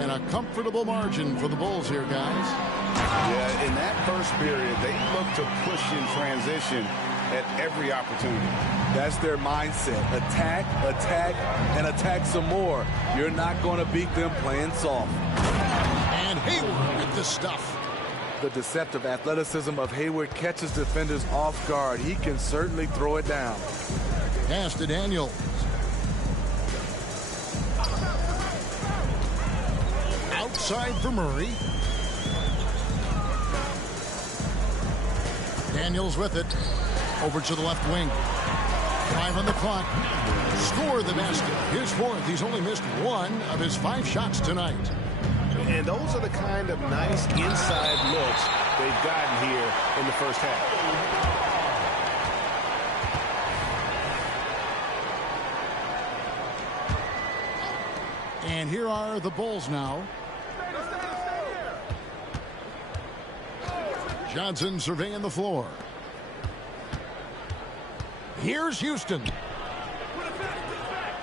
And a comfortable margin for the Bulls here, guys. Yeah, in that first period, they look to push in transition at every opportunity. That's their mindset. Attack, attack, and attack some more. You're not going to beat them playing soft. And Hayward with the stuff. The deceptive athleticism of Hayward catches defenders off guard. He can certainly throw it down. Pass to Daniels. Outside for Murray. Daniels with it. Over to the left wing. 5 on the clock. Score the basket. His 4th. He's only missed 1 of his 5 shots tonight. And those are the kind of nice inside looks they've gotten here in the first half. And here are the Bulls now. Johnson surveying the floor. Here's Houston.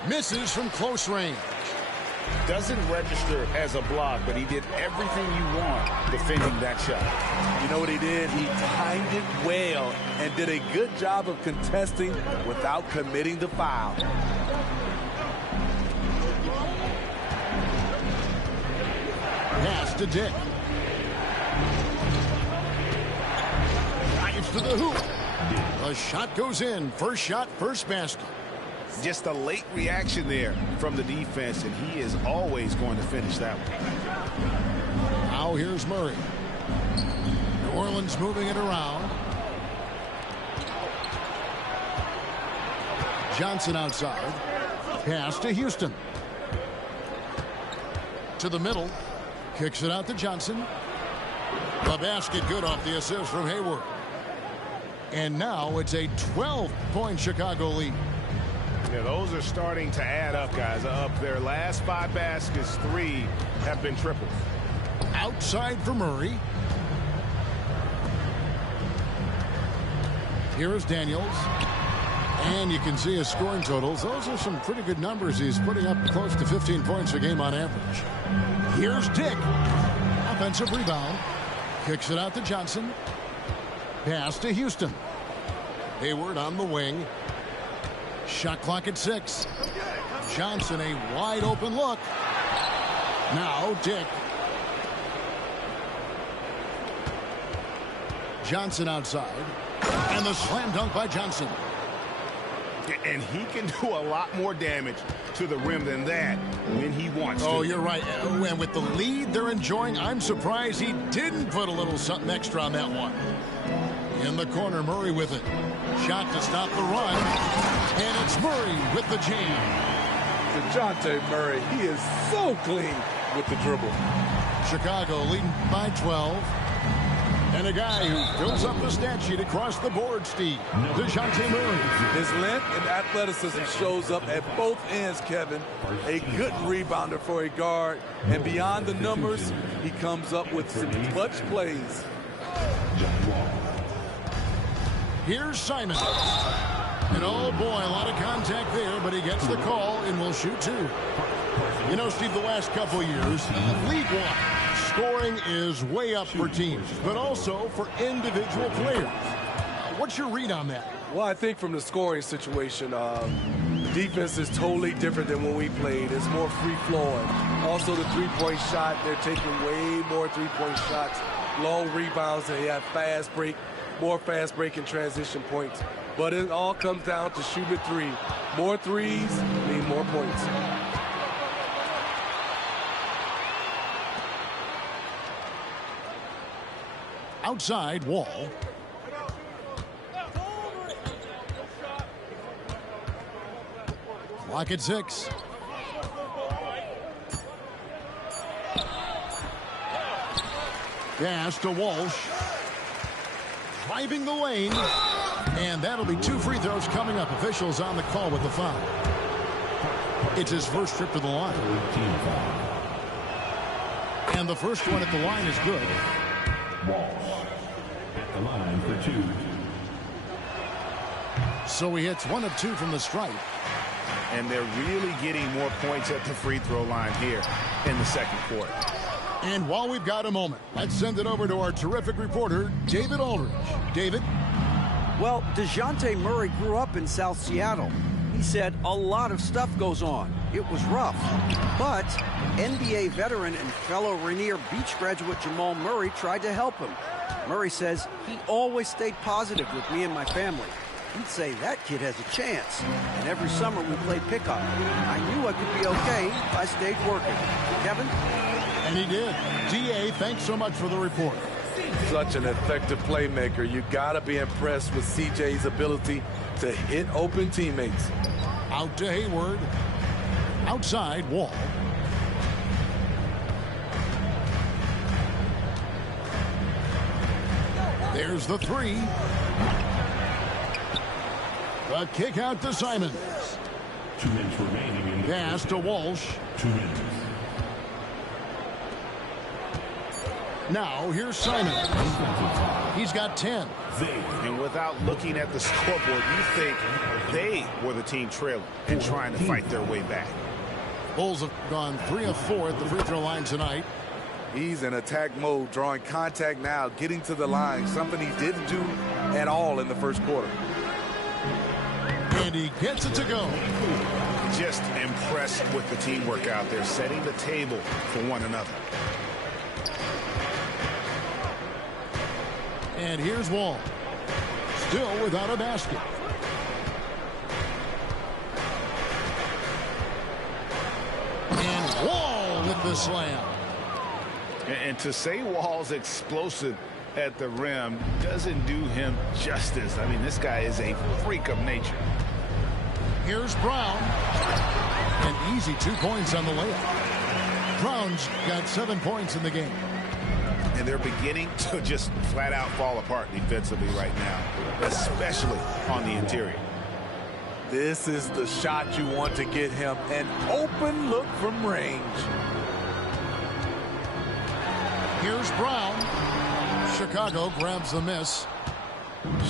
Misses from close range. Doesn't register as a block, but he did everything you want defending that shot. You know what he did? He timed it well and did a good job of contesting without committing the foul. Pass to Dick. Drives to the hoop. A shot goes in. First shot, first basket. Just a late reaction there from the defense, and he is always going to finish that one. Now here's Murray. New Orleans moving it around. Johnson outside. Pass to Houston. To the middle. Kicks it out to Johnson. The basket good off the assist from Hayward. And now it's a 12-point Chicago lead. Yeah, those are starting to add up, guys. Up their last 5 baskets, 3 have been triples. Outside for Murray. Here is Daniels. And you can see his scoring totals. Those are some pretty good numbers. He's putting up close to 15 points a game on average. Here's Dick. Offensive rebound. Kicks it out to Johnson. Pass to Houston. Hayward on the wing. Shot clock at 6. Johnson, a wide open look. Now Dick. Johnson outside. And the slam dunk by Johnson. And he can do a lot more damage to the rim than that when he wants to. Oh, you're right. And with the lead they're enjoying, I'm surprised he didn't put a little something extra on that one. In the corner, Murray with it. Shot to stop the run. And it's Murray with the jam. DeJounte Murray, he is so clean with the dribble. Chicago leading by 12. And a guy who fills up the stat sheet across the board, Steve. DeJounte Murray. His length and athleticism shows up at both ends, Kevin. A good rebounder for a guard. And beyond the numbers, he comes up with some clutch plays. Here's Simon. And oh boy, a lot of contact there, but he gets the call and will shoot 2. You know, Steve, the last couple years, league-wide, scoring is way up for teams, but also for individual players. What's your read on that? Well, I think from the scoring situation, defense is totally different than when we played. It's more free-flowing. Also, the three-point shot, they're taking way more three-point shots, long rebounds, and they have fast break, more fast break and transition points. But it all comes down to shooting a 3. More threes mean more points. Outside, Wall. Clock at 6. Pass to Walsh. Driving the lane. And that'll be 2 free throws coming up. Officials on the call with the foul. It's his first trip to the line. And the first one at the line is good. Walsh at the line for 2. So he hits 1 of 2 from the stripe. And they're really getting more points at the free throw line here in the second quarter. And while we've got a moment, let's send it over to our terrific reporter, David Aldridge. David? Well, DeJounte Murray grew up in South Seattle. He said a lot of stuff goes on. It was rough. But NBA veteran and fellow Rainier Beach graduate Jamal Murray tried to help him. Murray says he always stayed positive with me and my family. He'd say that kid has a chance. And every summer we played pickup. I knew I could be okay if I stayed working. Kevin? And he did. D.A., thanks so much for the report. Such an effective playmaker. You got to be impressed with CJ's ability to hit open teammates. Out to Hayward. Outside, Wall. There's the three. The kick out to Simons. 2 minutes remaining in the Pass to Walsh. 2 minutes. Now here's Simons. He's got 10. And without looking at the scoreboard, you think they were the team trailing and trying to fight their way back. Bulls have gone 3 of 4 at the free throw line tonight. He's in attack mode, drawing contact now, getting to the line, something he didn't do at all in the first quarter. And he gets it to go. Just impressed with the teamwork out there, setting the table for one another. And here's Wall. Still without a basket. And Wall with the slam. And to say Wall's explosive at the rim doesn't do him justice. I mean, this guy is a freak of nature. Here's Brown. An easy 2 points on the layup. Brown's got 7 points in the game. And they're beginning to just flat out fall apart defensively right now, especially on the interior. This is the shot you want to get him. An open look from range. Here's Brown. Chicago grabs the miss.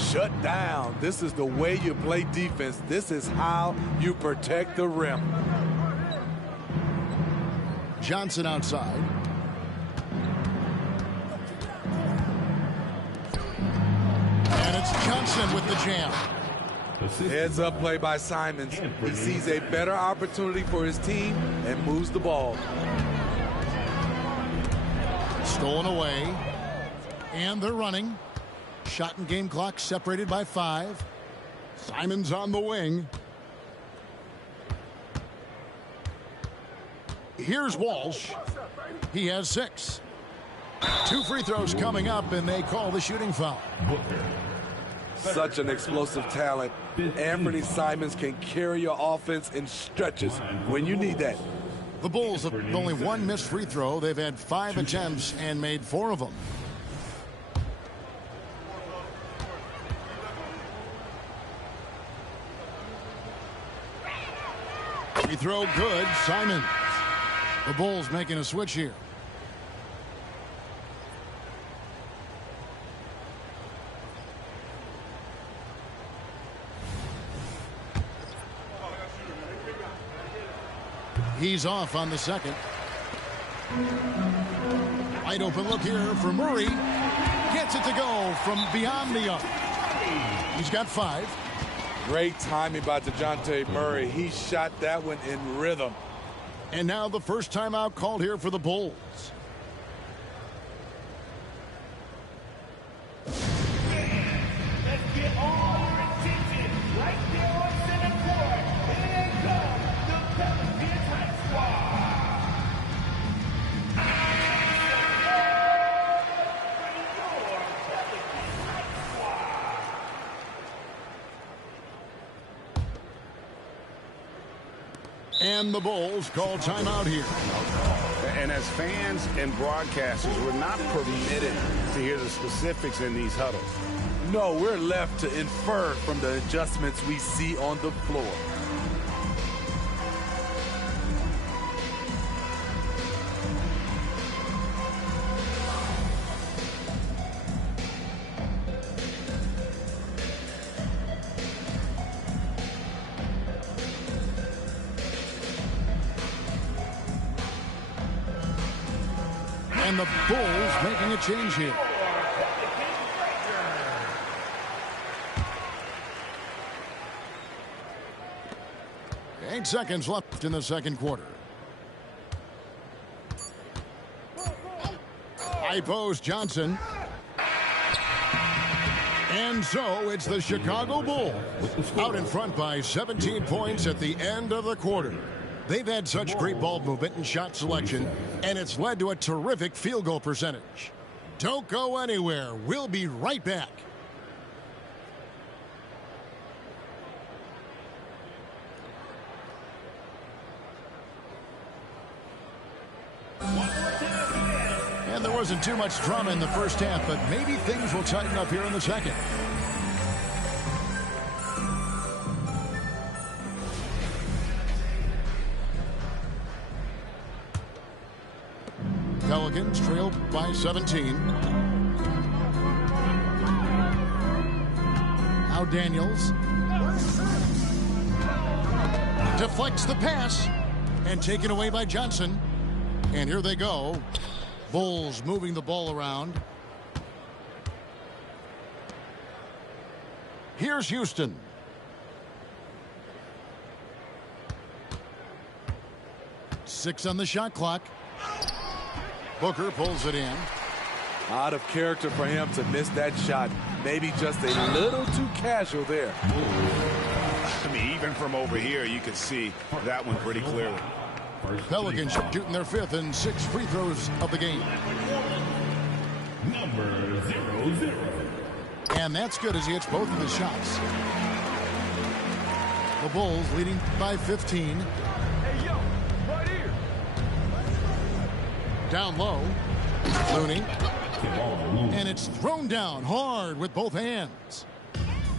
Shut down. This is the way you play defense. This is how you protect the rim. Johnson outside. And it's Johnson with the jam. Heads up play by Simons. He sees a better opportunity for his team and moves the ball. Stolen away. And they're running. Shot and game clock separated by 5. Simons on the wing. Here's Walsh. He has 6. 2 free throws coming up, and they call the shooting foul. Such an explosive talent. Anthony Simons can carry your offense in stretches when you need that. The Bulls have only 1 missed free throw. They've had 5 attempts and made 4 of them. Free throw good. Simons. The Bulls making a switch here. He's off on the second. Wide open look here for Murray. Gets it to go from beyond the arc. He's got 5. Great timing by DeJounte Murray. He shot that one in rhythm. And now the first timeout called here for the Bulls. Let's get all your attention right there on center court. Here comes the Pelicans Hype Squad. And the Bulls call timeout here. And as fans and broadcasters, we're not permitted to hear the specifics in these huddles. No, we're left to infer from the adjustments we see on the floor. And the Bulls making a change here. Eight seconds left in the second quarter. High post Johnson. And so it's the Chicago Bulls out in front by 17 points at the end of the quarter. They've had such great ball movement and shot selection, and it's led to a terrific field goal percentage. Don't go anywhere. We'll be right back. And there wasn't too much drama in the first half, but maybe things will tighten up here in the second. Pelicans trail by 17. Now Daniels deflects the pass and taken away by Johnson. And here they go. Bulls moving the ball around. Here's Houston. Six on the shot clock. Booker pulls it in. Out of character for him to miss that shot. Maybe just a little too casual there. I mean, even from over here, you could see that one pretty clearly. Pelicans shooting their 5th and 6th free throws of the game. Number 0-0. And that's good as he hits both of the shots. The Bulls leading by 15. Hey, yo, right here. Down low. Looney. And it's thrown down hard with both hands.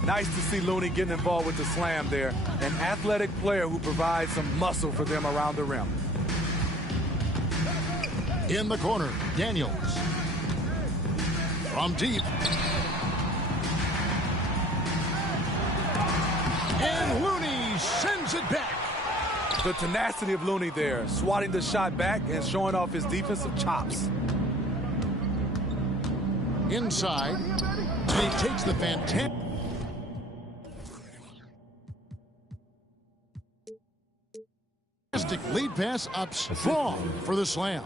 Nice to see Looney getting involved with the slam there. An athletic player who provides some muscle for them around the rim. In the corner, Daniels. From deep. And Looney sends it back. The tenacity of Looney there, swatting the shot back and showing off his defensive chops. Inside. And he takes the fantastic lead pass up strong for the slam.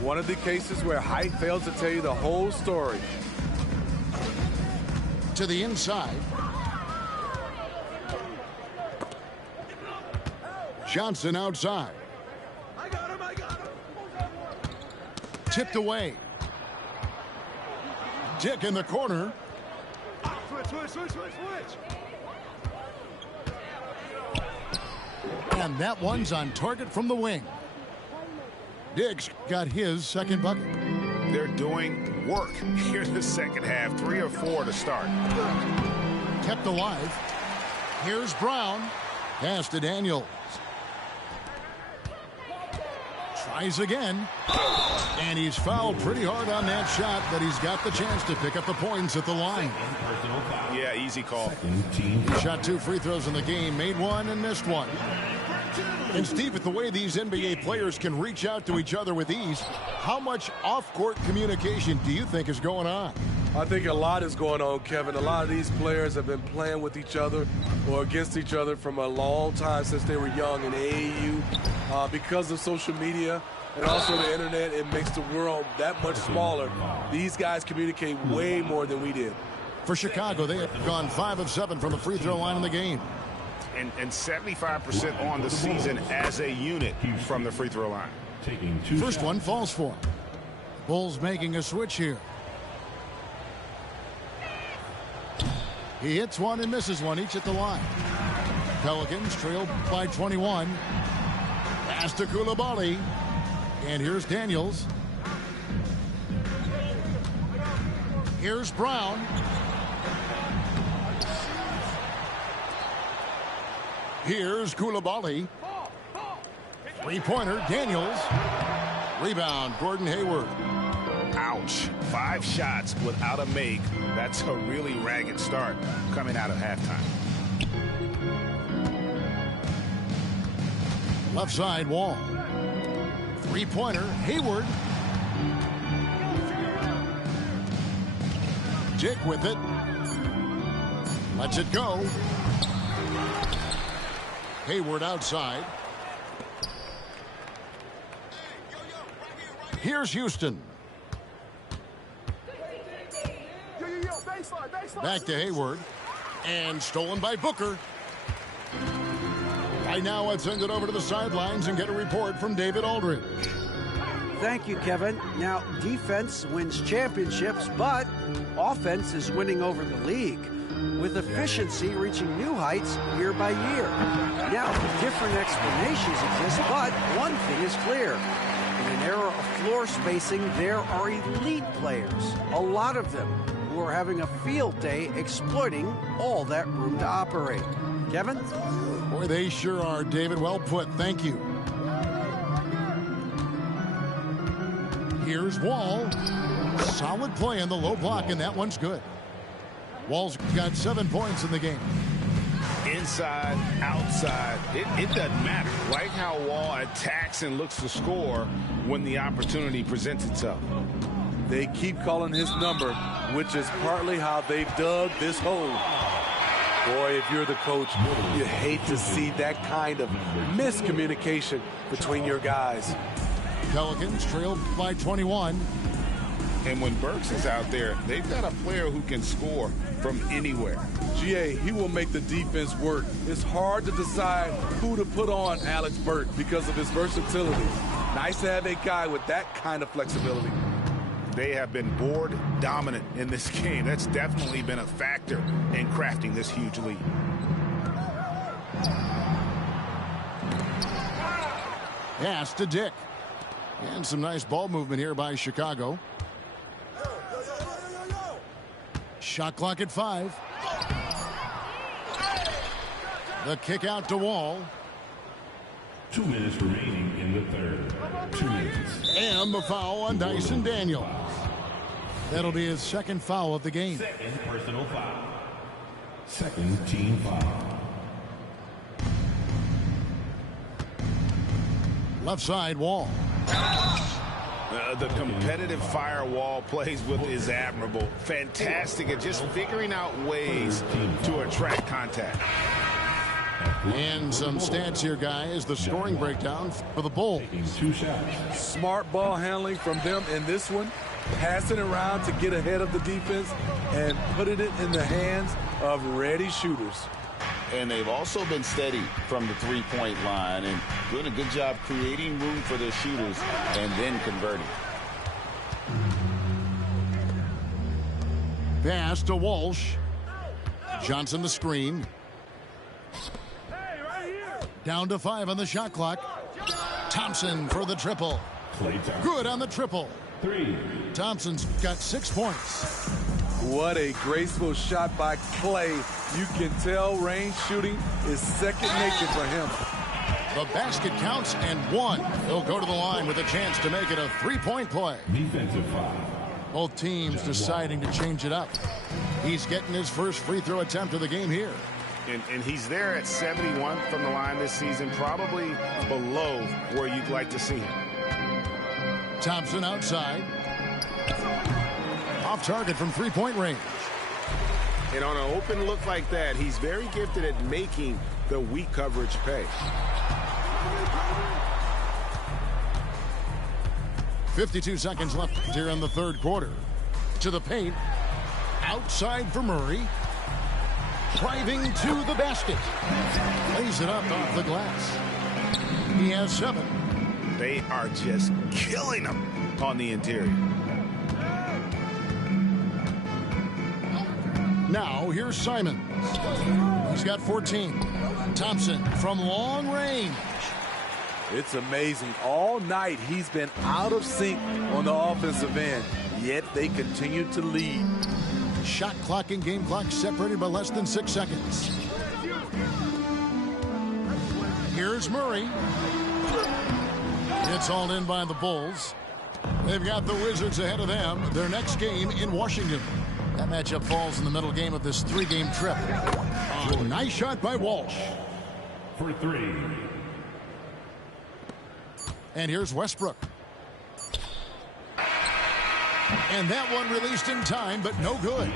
One of the cases where height fails to tell you the whole story. To the inside. Johnson outside. I got him. Tipped away. Dick in the corner. Switch. And that one's on target from the wing. Diggs got his second bucket. They're doing work here in the second half. 3 or 4 to start. Kept alive. Here's Brown. Pass to Daniels. Tries again. And he's fouled pretty hard on that shot, but he's got the chance to pick up the points at the line. Yeah, easy call. He shot 2 free throws in the game, made 1 and missed 1. And Steve, with the way these NBA players can reach out to each other with ease, how much off-court communication do you think is going on? I think a lot is going on, Kevin. A lot of these players have been playing with each other or against each other from a long time since they were young in AAU. Because of social media and also the internet, it makes the world that much smaller. These guys communicate way more than we did. For Chicago, they have gone 5 of 7 from the free throw line in the game. And 75% on the season as a unit from the free throw line. First one falls for him. Bulls making a switch here. He hits 1 and misses 1, each at the line. Pelicans trail by 21. Pass to Coulibaly. And here's Daniels. Here's Brown. Here's Coulibaly. Three-pointer, Daniels. Rebound, Gordon Hayward. Ouch. 5 shots without a make. That's a really ragged start coming out of halftime. Left side wall. Three-pointer, Hayward. Dick with it. Lets it go. Hayward outside. Here's Houston. Back to Hayward. And stolen by Booker. Right now, let's send it over to the sidelines and get a report from David Aldridge. Thank you, Kevin. Now, defense wins championships, but offense is winning over the league, with efficiency reaching new heights year by year. Now, different explanations exist, but one thing is clear. In an era of floor spacing, there are elite players, a lot of them, who are having a field day exploiting all that room to operate. Kevin? Boy, they sure are, David. Well put. Thank you. Here's Wall. Solid play in the low block, and that one's good. Wall's got 7 points in the game. Inside, outside, it doesn't matter. Like how Wall attacks and looks to score when the opportunity presents itself. They keep calling his number, which is partly how they've dug this hole. Boy, if you're the coach, you hate to see that kind of miscommunication between your guys. Pelicans trailed by 21. And when Burks is out there, they've got a player who can score from anywhere. GA, he will make the defense work. It's hard to decide who to put on Alex Burke because of his versatility. Nice to have a guy with that kind of flexibility. They have been board dominant in this game. That's definitely been a factor in crafting this huge lead. Pass to Dick. And some nice ball movement here by Chicago. Shot clock at 5. The kick out to Wall. 2 minutes remaining in the third. 2 minutes. And the foul on Dyson Daniels. That'll be his second foul of the game. Second personal foul. Second team foul. Left side, Wall. The competitive firewall plays with is admirable. Fantastic at just figuring out ways to attract contact. And some stats here, guys. The scoring breakdown for the Bulls. 2 shots. Smart ball handling from them in this one. Passing around to get ahead of the defense and putting it in the hands of ready shooters. And they've also been steady from the three-point line and doing a good job creating room for their shooters and then converting. Pass to Walsh. Johnson the screen. Down to 5 on the shot clock. Thompson for the triple. Good on the triple. 3. Thompson's got 6 points. What a graceful shot by Clay. You can tell range shooting is second nature for him. The basket counts and 1. He'll go to the line with a chance to make it a 3-point play. Defensive foul. Both teams deciding to change it up. He's getting his first free throw attempt of the game here. And he's there at 71 from the line this season, probably below where you'd like to see him. Thompson outside. Off target from 3-point range. And on an open look like that, he's very gifted at making the weak coverage pay. 52 seconds left here in the third quarter. To the paint. Outside for Murray. Driving to the basket. Lays it up off the glass. He has 7. They are just killing him on the interior. Now here's Simons. He's got 14. Thompson from long range. It's amazing. All night he's been out of sync on the offensive end, yet they continue to lead. Shot clock and game clock separated by less than 6 seconds. Here's Murray. It's all in by the Bulls. They've got the Wizards ahead of them. Their next game in Washington. That matchup falls in the middle game of this 3-game trip. Oh, nice shot by Walsh. For 3. And here's Westbrook. And that one released in time, but no good.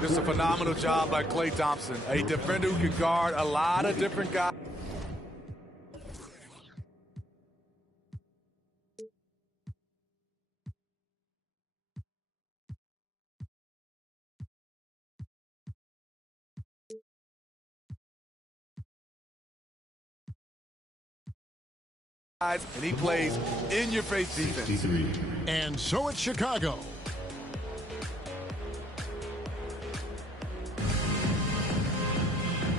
Just a phenomenal job by Klay Thompson. A defender who can guard a lot of different guys. and he plays in-your-face defense. And so it's Chicago.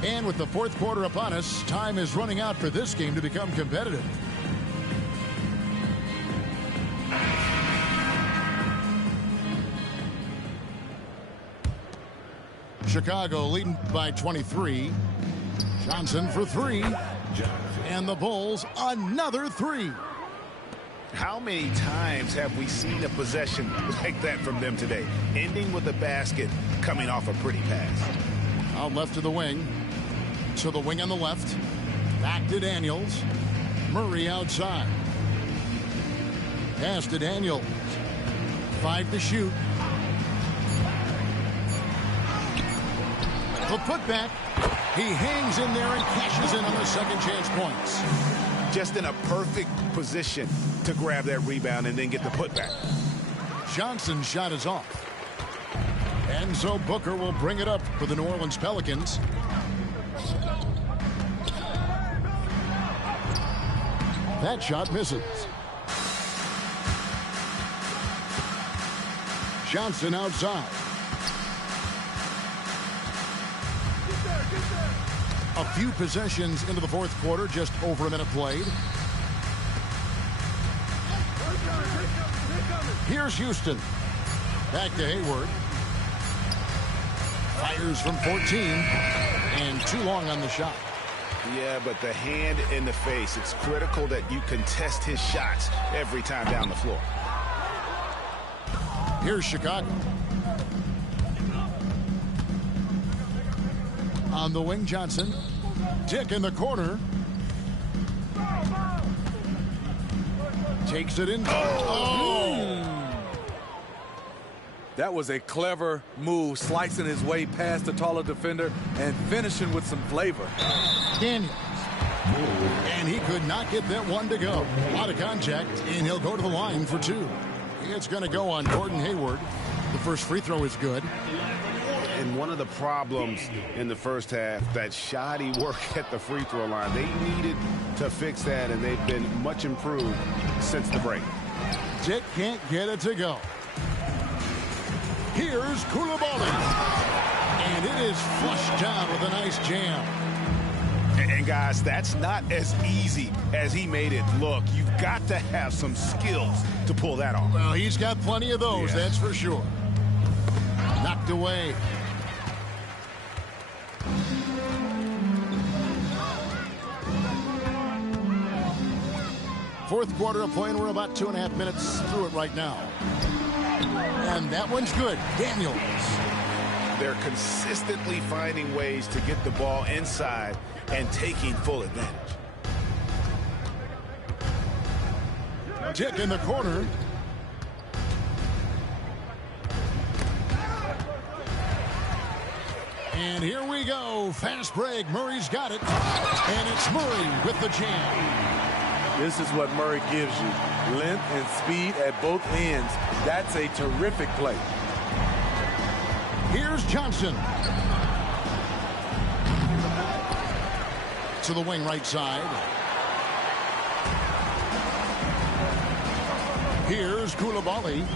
And with the fourth quarter upon us, time is running out for this game to become competitive. Chicago leading by 23. Johnson for three. And the Bulls another three. How many times have we seen a possession like that from them today? Ending with a basket, coming off a pretty pass. Out left to the wing. To the wing on the left. Back to Daniels. Murray outside. Pass to Daniels. 5 to shoot. The putback. He hangs in there and cashes in on the second chance points. Just in a perfect position to grab that rebound and then get the putback. Johnson's shot is off. Enzo Booker will bring it up for the New Orleans Pelicans. That shot misses. Johnson outside. A few possessions into the fourth quarter, just over a minute played. Here's Houston. Back to Hayward. Fires from 14. And too long on the shot. Yeah, but the hand in the face, it's critical that you contest his shots every time down the floor. Here's Chicago. On the wing, Johnson. Dick in the corner. Takes it in. Oh! That was a clever move, slicing his way past the taller defender and finishing with some flavor. Daniels. And he could not get that one to go. A lot of contact, and he'll go to the line for two. It's going to go on Gordon Hayward. The first free throw is good. And one of the problems in the first half, that shoddy work at the free throw line. They needed to fix that, and they've been much improved since the break. Dick can't get it to go. Here's Koulibaly. And it is flushed down with a nice jam. And guys, that's not as easy as he made it look. You've got to have some skills to pull that off. Well, he's got plenty of those, that's for sure. Knocked away. Fourth quarter of play, and we're about 2.5 minutes through it right now. And that one's good. Daniels. They're consistently finding ways to get the ball inside and taking full advantage. Dick in the corner. And here we go. Fast break. Murray's got it. And it's Murray with the jam. This is what Murray gives you. Length and speed at both ends. That's a terrific play. Here's Johnson. To the wing right side. Here's Koulibaly.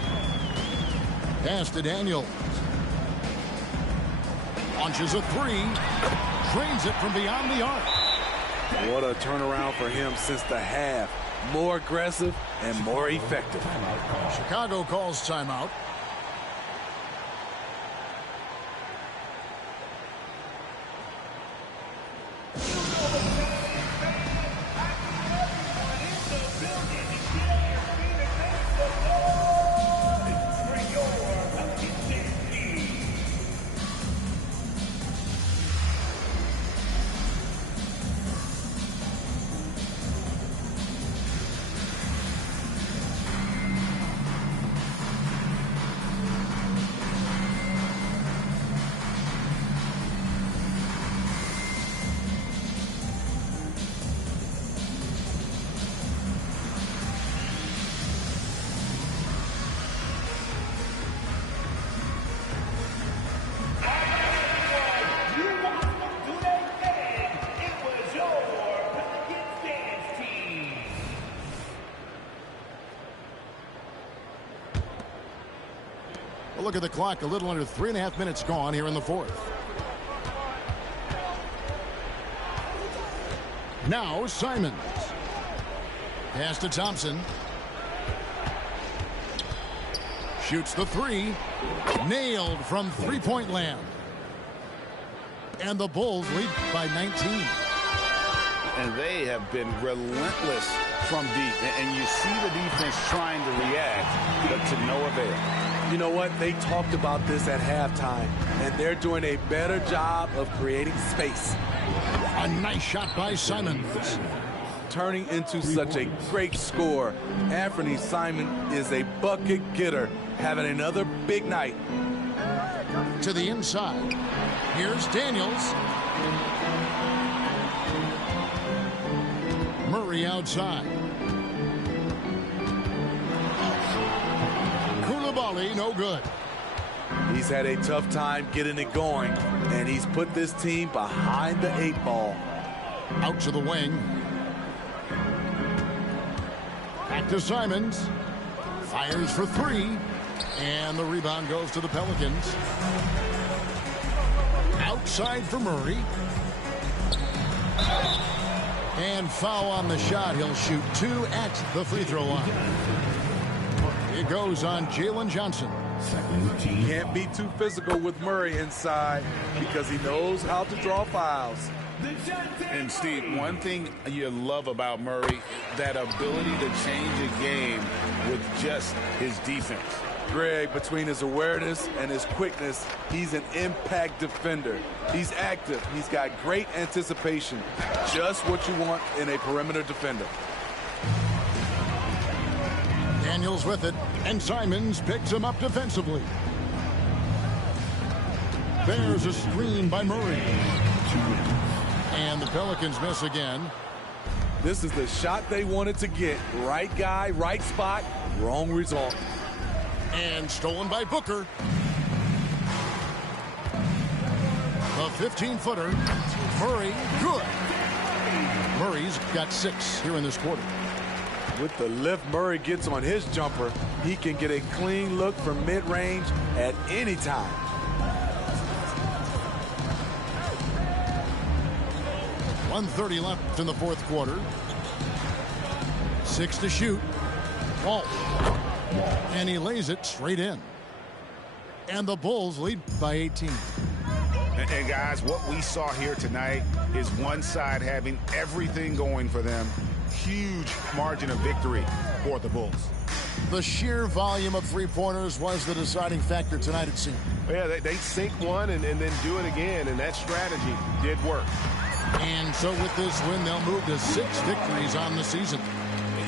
Pass to Daniels. Launches a three. Drains it from beyond the arc. What a turnaround for him since the half. More aggressive and more effective. Chicago calls timeout. look at the clock. A little under 3.5 minutes gone here in the fourth. Now Simons. Pass to Thompson. Shoots the three. Nailed from three-point land. And the Bulls lead by 19. And they have been relentless from deep. And you see the defense trying to react, but to no avail. You know what? They talked about this at halftime, and they're doing a better job of creating space. A nice shot by Simons. Turning into such a great scorer. Anthony Simons is a bucket getter, having another big night. To the inside. Here's Daniels. Murray outside. Koulibaly, no good. He's had a tough time getting it going, and he's put this team behind the 8 ball. Out to the wing. Back to Simons. Fires for three. And the rebound goes to the Pelicans. Outside for Murray. And foul on the shot. He'll shoot 2 at the free throw line. It goes on Jalen Johnson. Can't be too physical with Murray inside because he knows how to draw fouls. And Steve, one thing you love about Murray, that ability to change a game with just his defense. Greg, between his awareness and his quickness, he's an impact defender. He's active. He's got great anticipation. Just what you want in a perimeter defender. Daniels with it, and Simons picks him up defensively. There's a screen by Murray. And the Pelicans miss again. This is the shot they wanted to get. Right guy, right spot, wrong result. And stolen by Booker. A 15-footer. Murray, good. Murray's got 6 here in this quarter. With the lift Murray gets on his jumper, he can get a clean look from mid-range at any time. .130 left in the fourth quarter. 6 to shoot. Walsh. And he lays it straight in. And the Bulls lead by 18. And guys, what we saw here tonight is one side having everything going for them. Huge margin of victory for the Bulls. The sheer volume of three-pointers was the deciding factor tonight, it seemed. Yeah, they sink one and then do it again, and that strategy did work. And so with this win, they'll move to 6 victories on the season.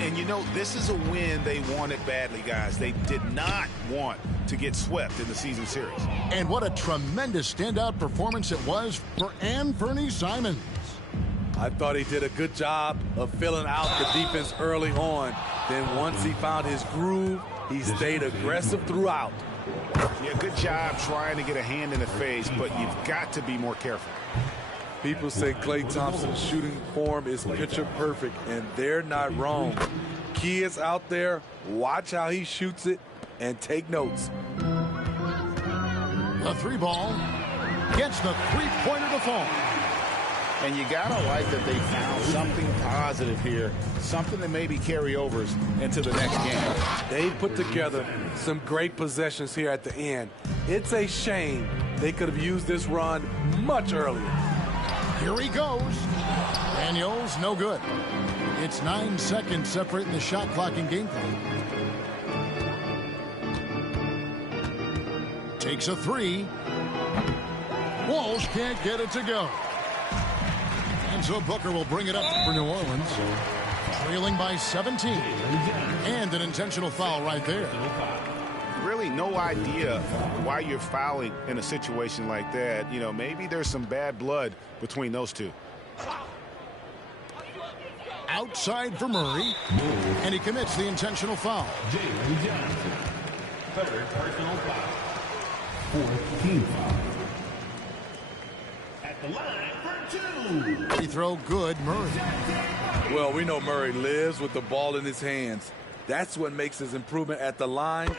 And you know, this is a win they wanted badly, guys. They did not want to get swept in the season series. And what a tremendous standout performance it was for Anthony Simons. I thought he did a good job of filling out the defense early on. Then once he found his groove, he stayed aggressive throughout. Yeah, good job trying to get a hand in the face, but you've got to be more careful. People say Klay Thompson's shooting form is picture perfect, and they're not wrong. Kids out there, watch how he shoots it and take notes. The 3-ball gets the 3-pointer to fall. And you gotta like that they found something positive here, something that maybe carry overs into the next game. They put together some great possessions here at the end. It's a shame they could have used this run much earlier. Here he goes. Daniels, no good. It's 9 seconds separating the shot clock and gameplay. Takes a 3. Walsh can't get it to go. And so Booker will bring it up for New Orleans. Trailing by 17. And an intentional foul right there. Really no idea why you're fouling in a situation like that. You know, maybe there's some bad blood between those two. Outside for Murray. And he commits the intentional foul. Jalen Johnson. 3rd personal foul. 4th team foul. At the line for 2. Free throw good, Murray. Well, we know Murray lives with the ball in his hands. That's what makes his improvement at the line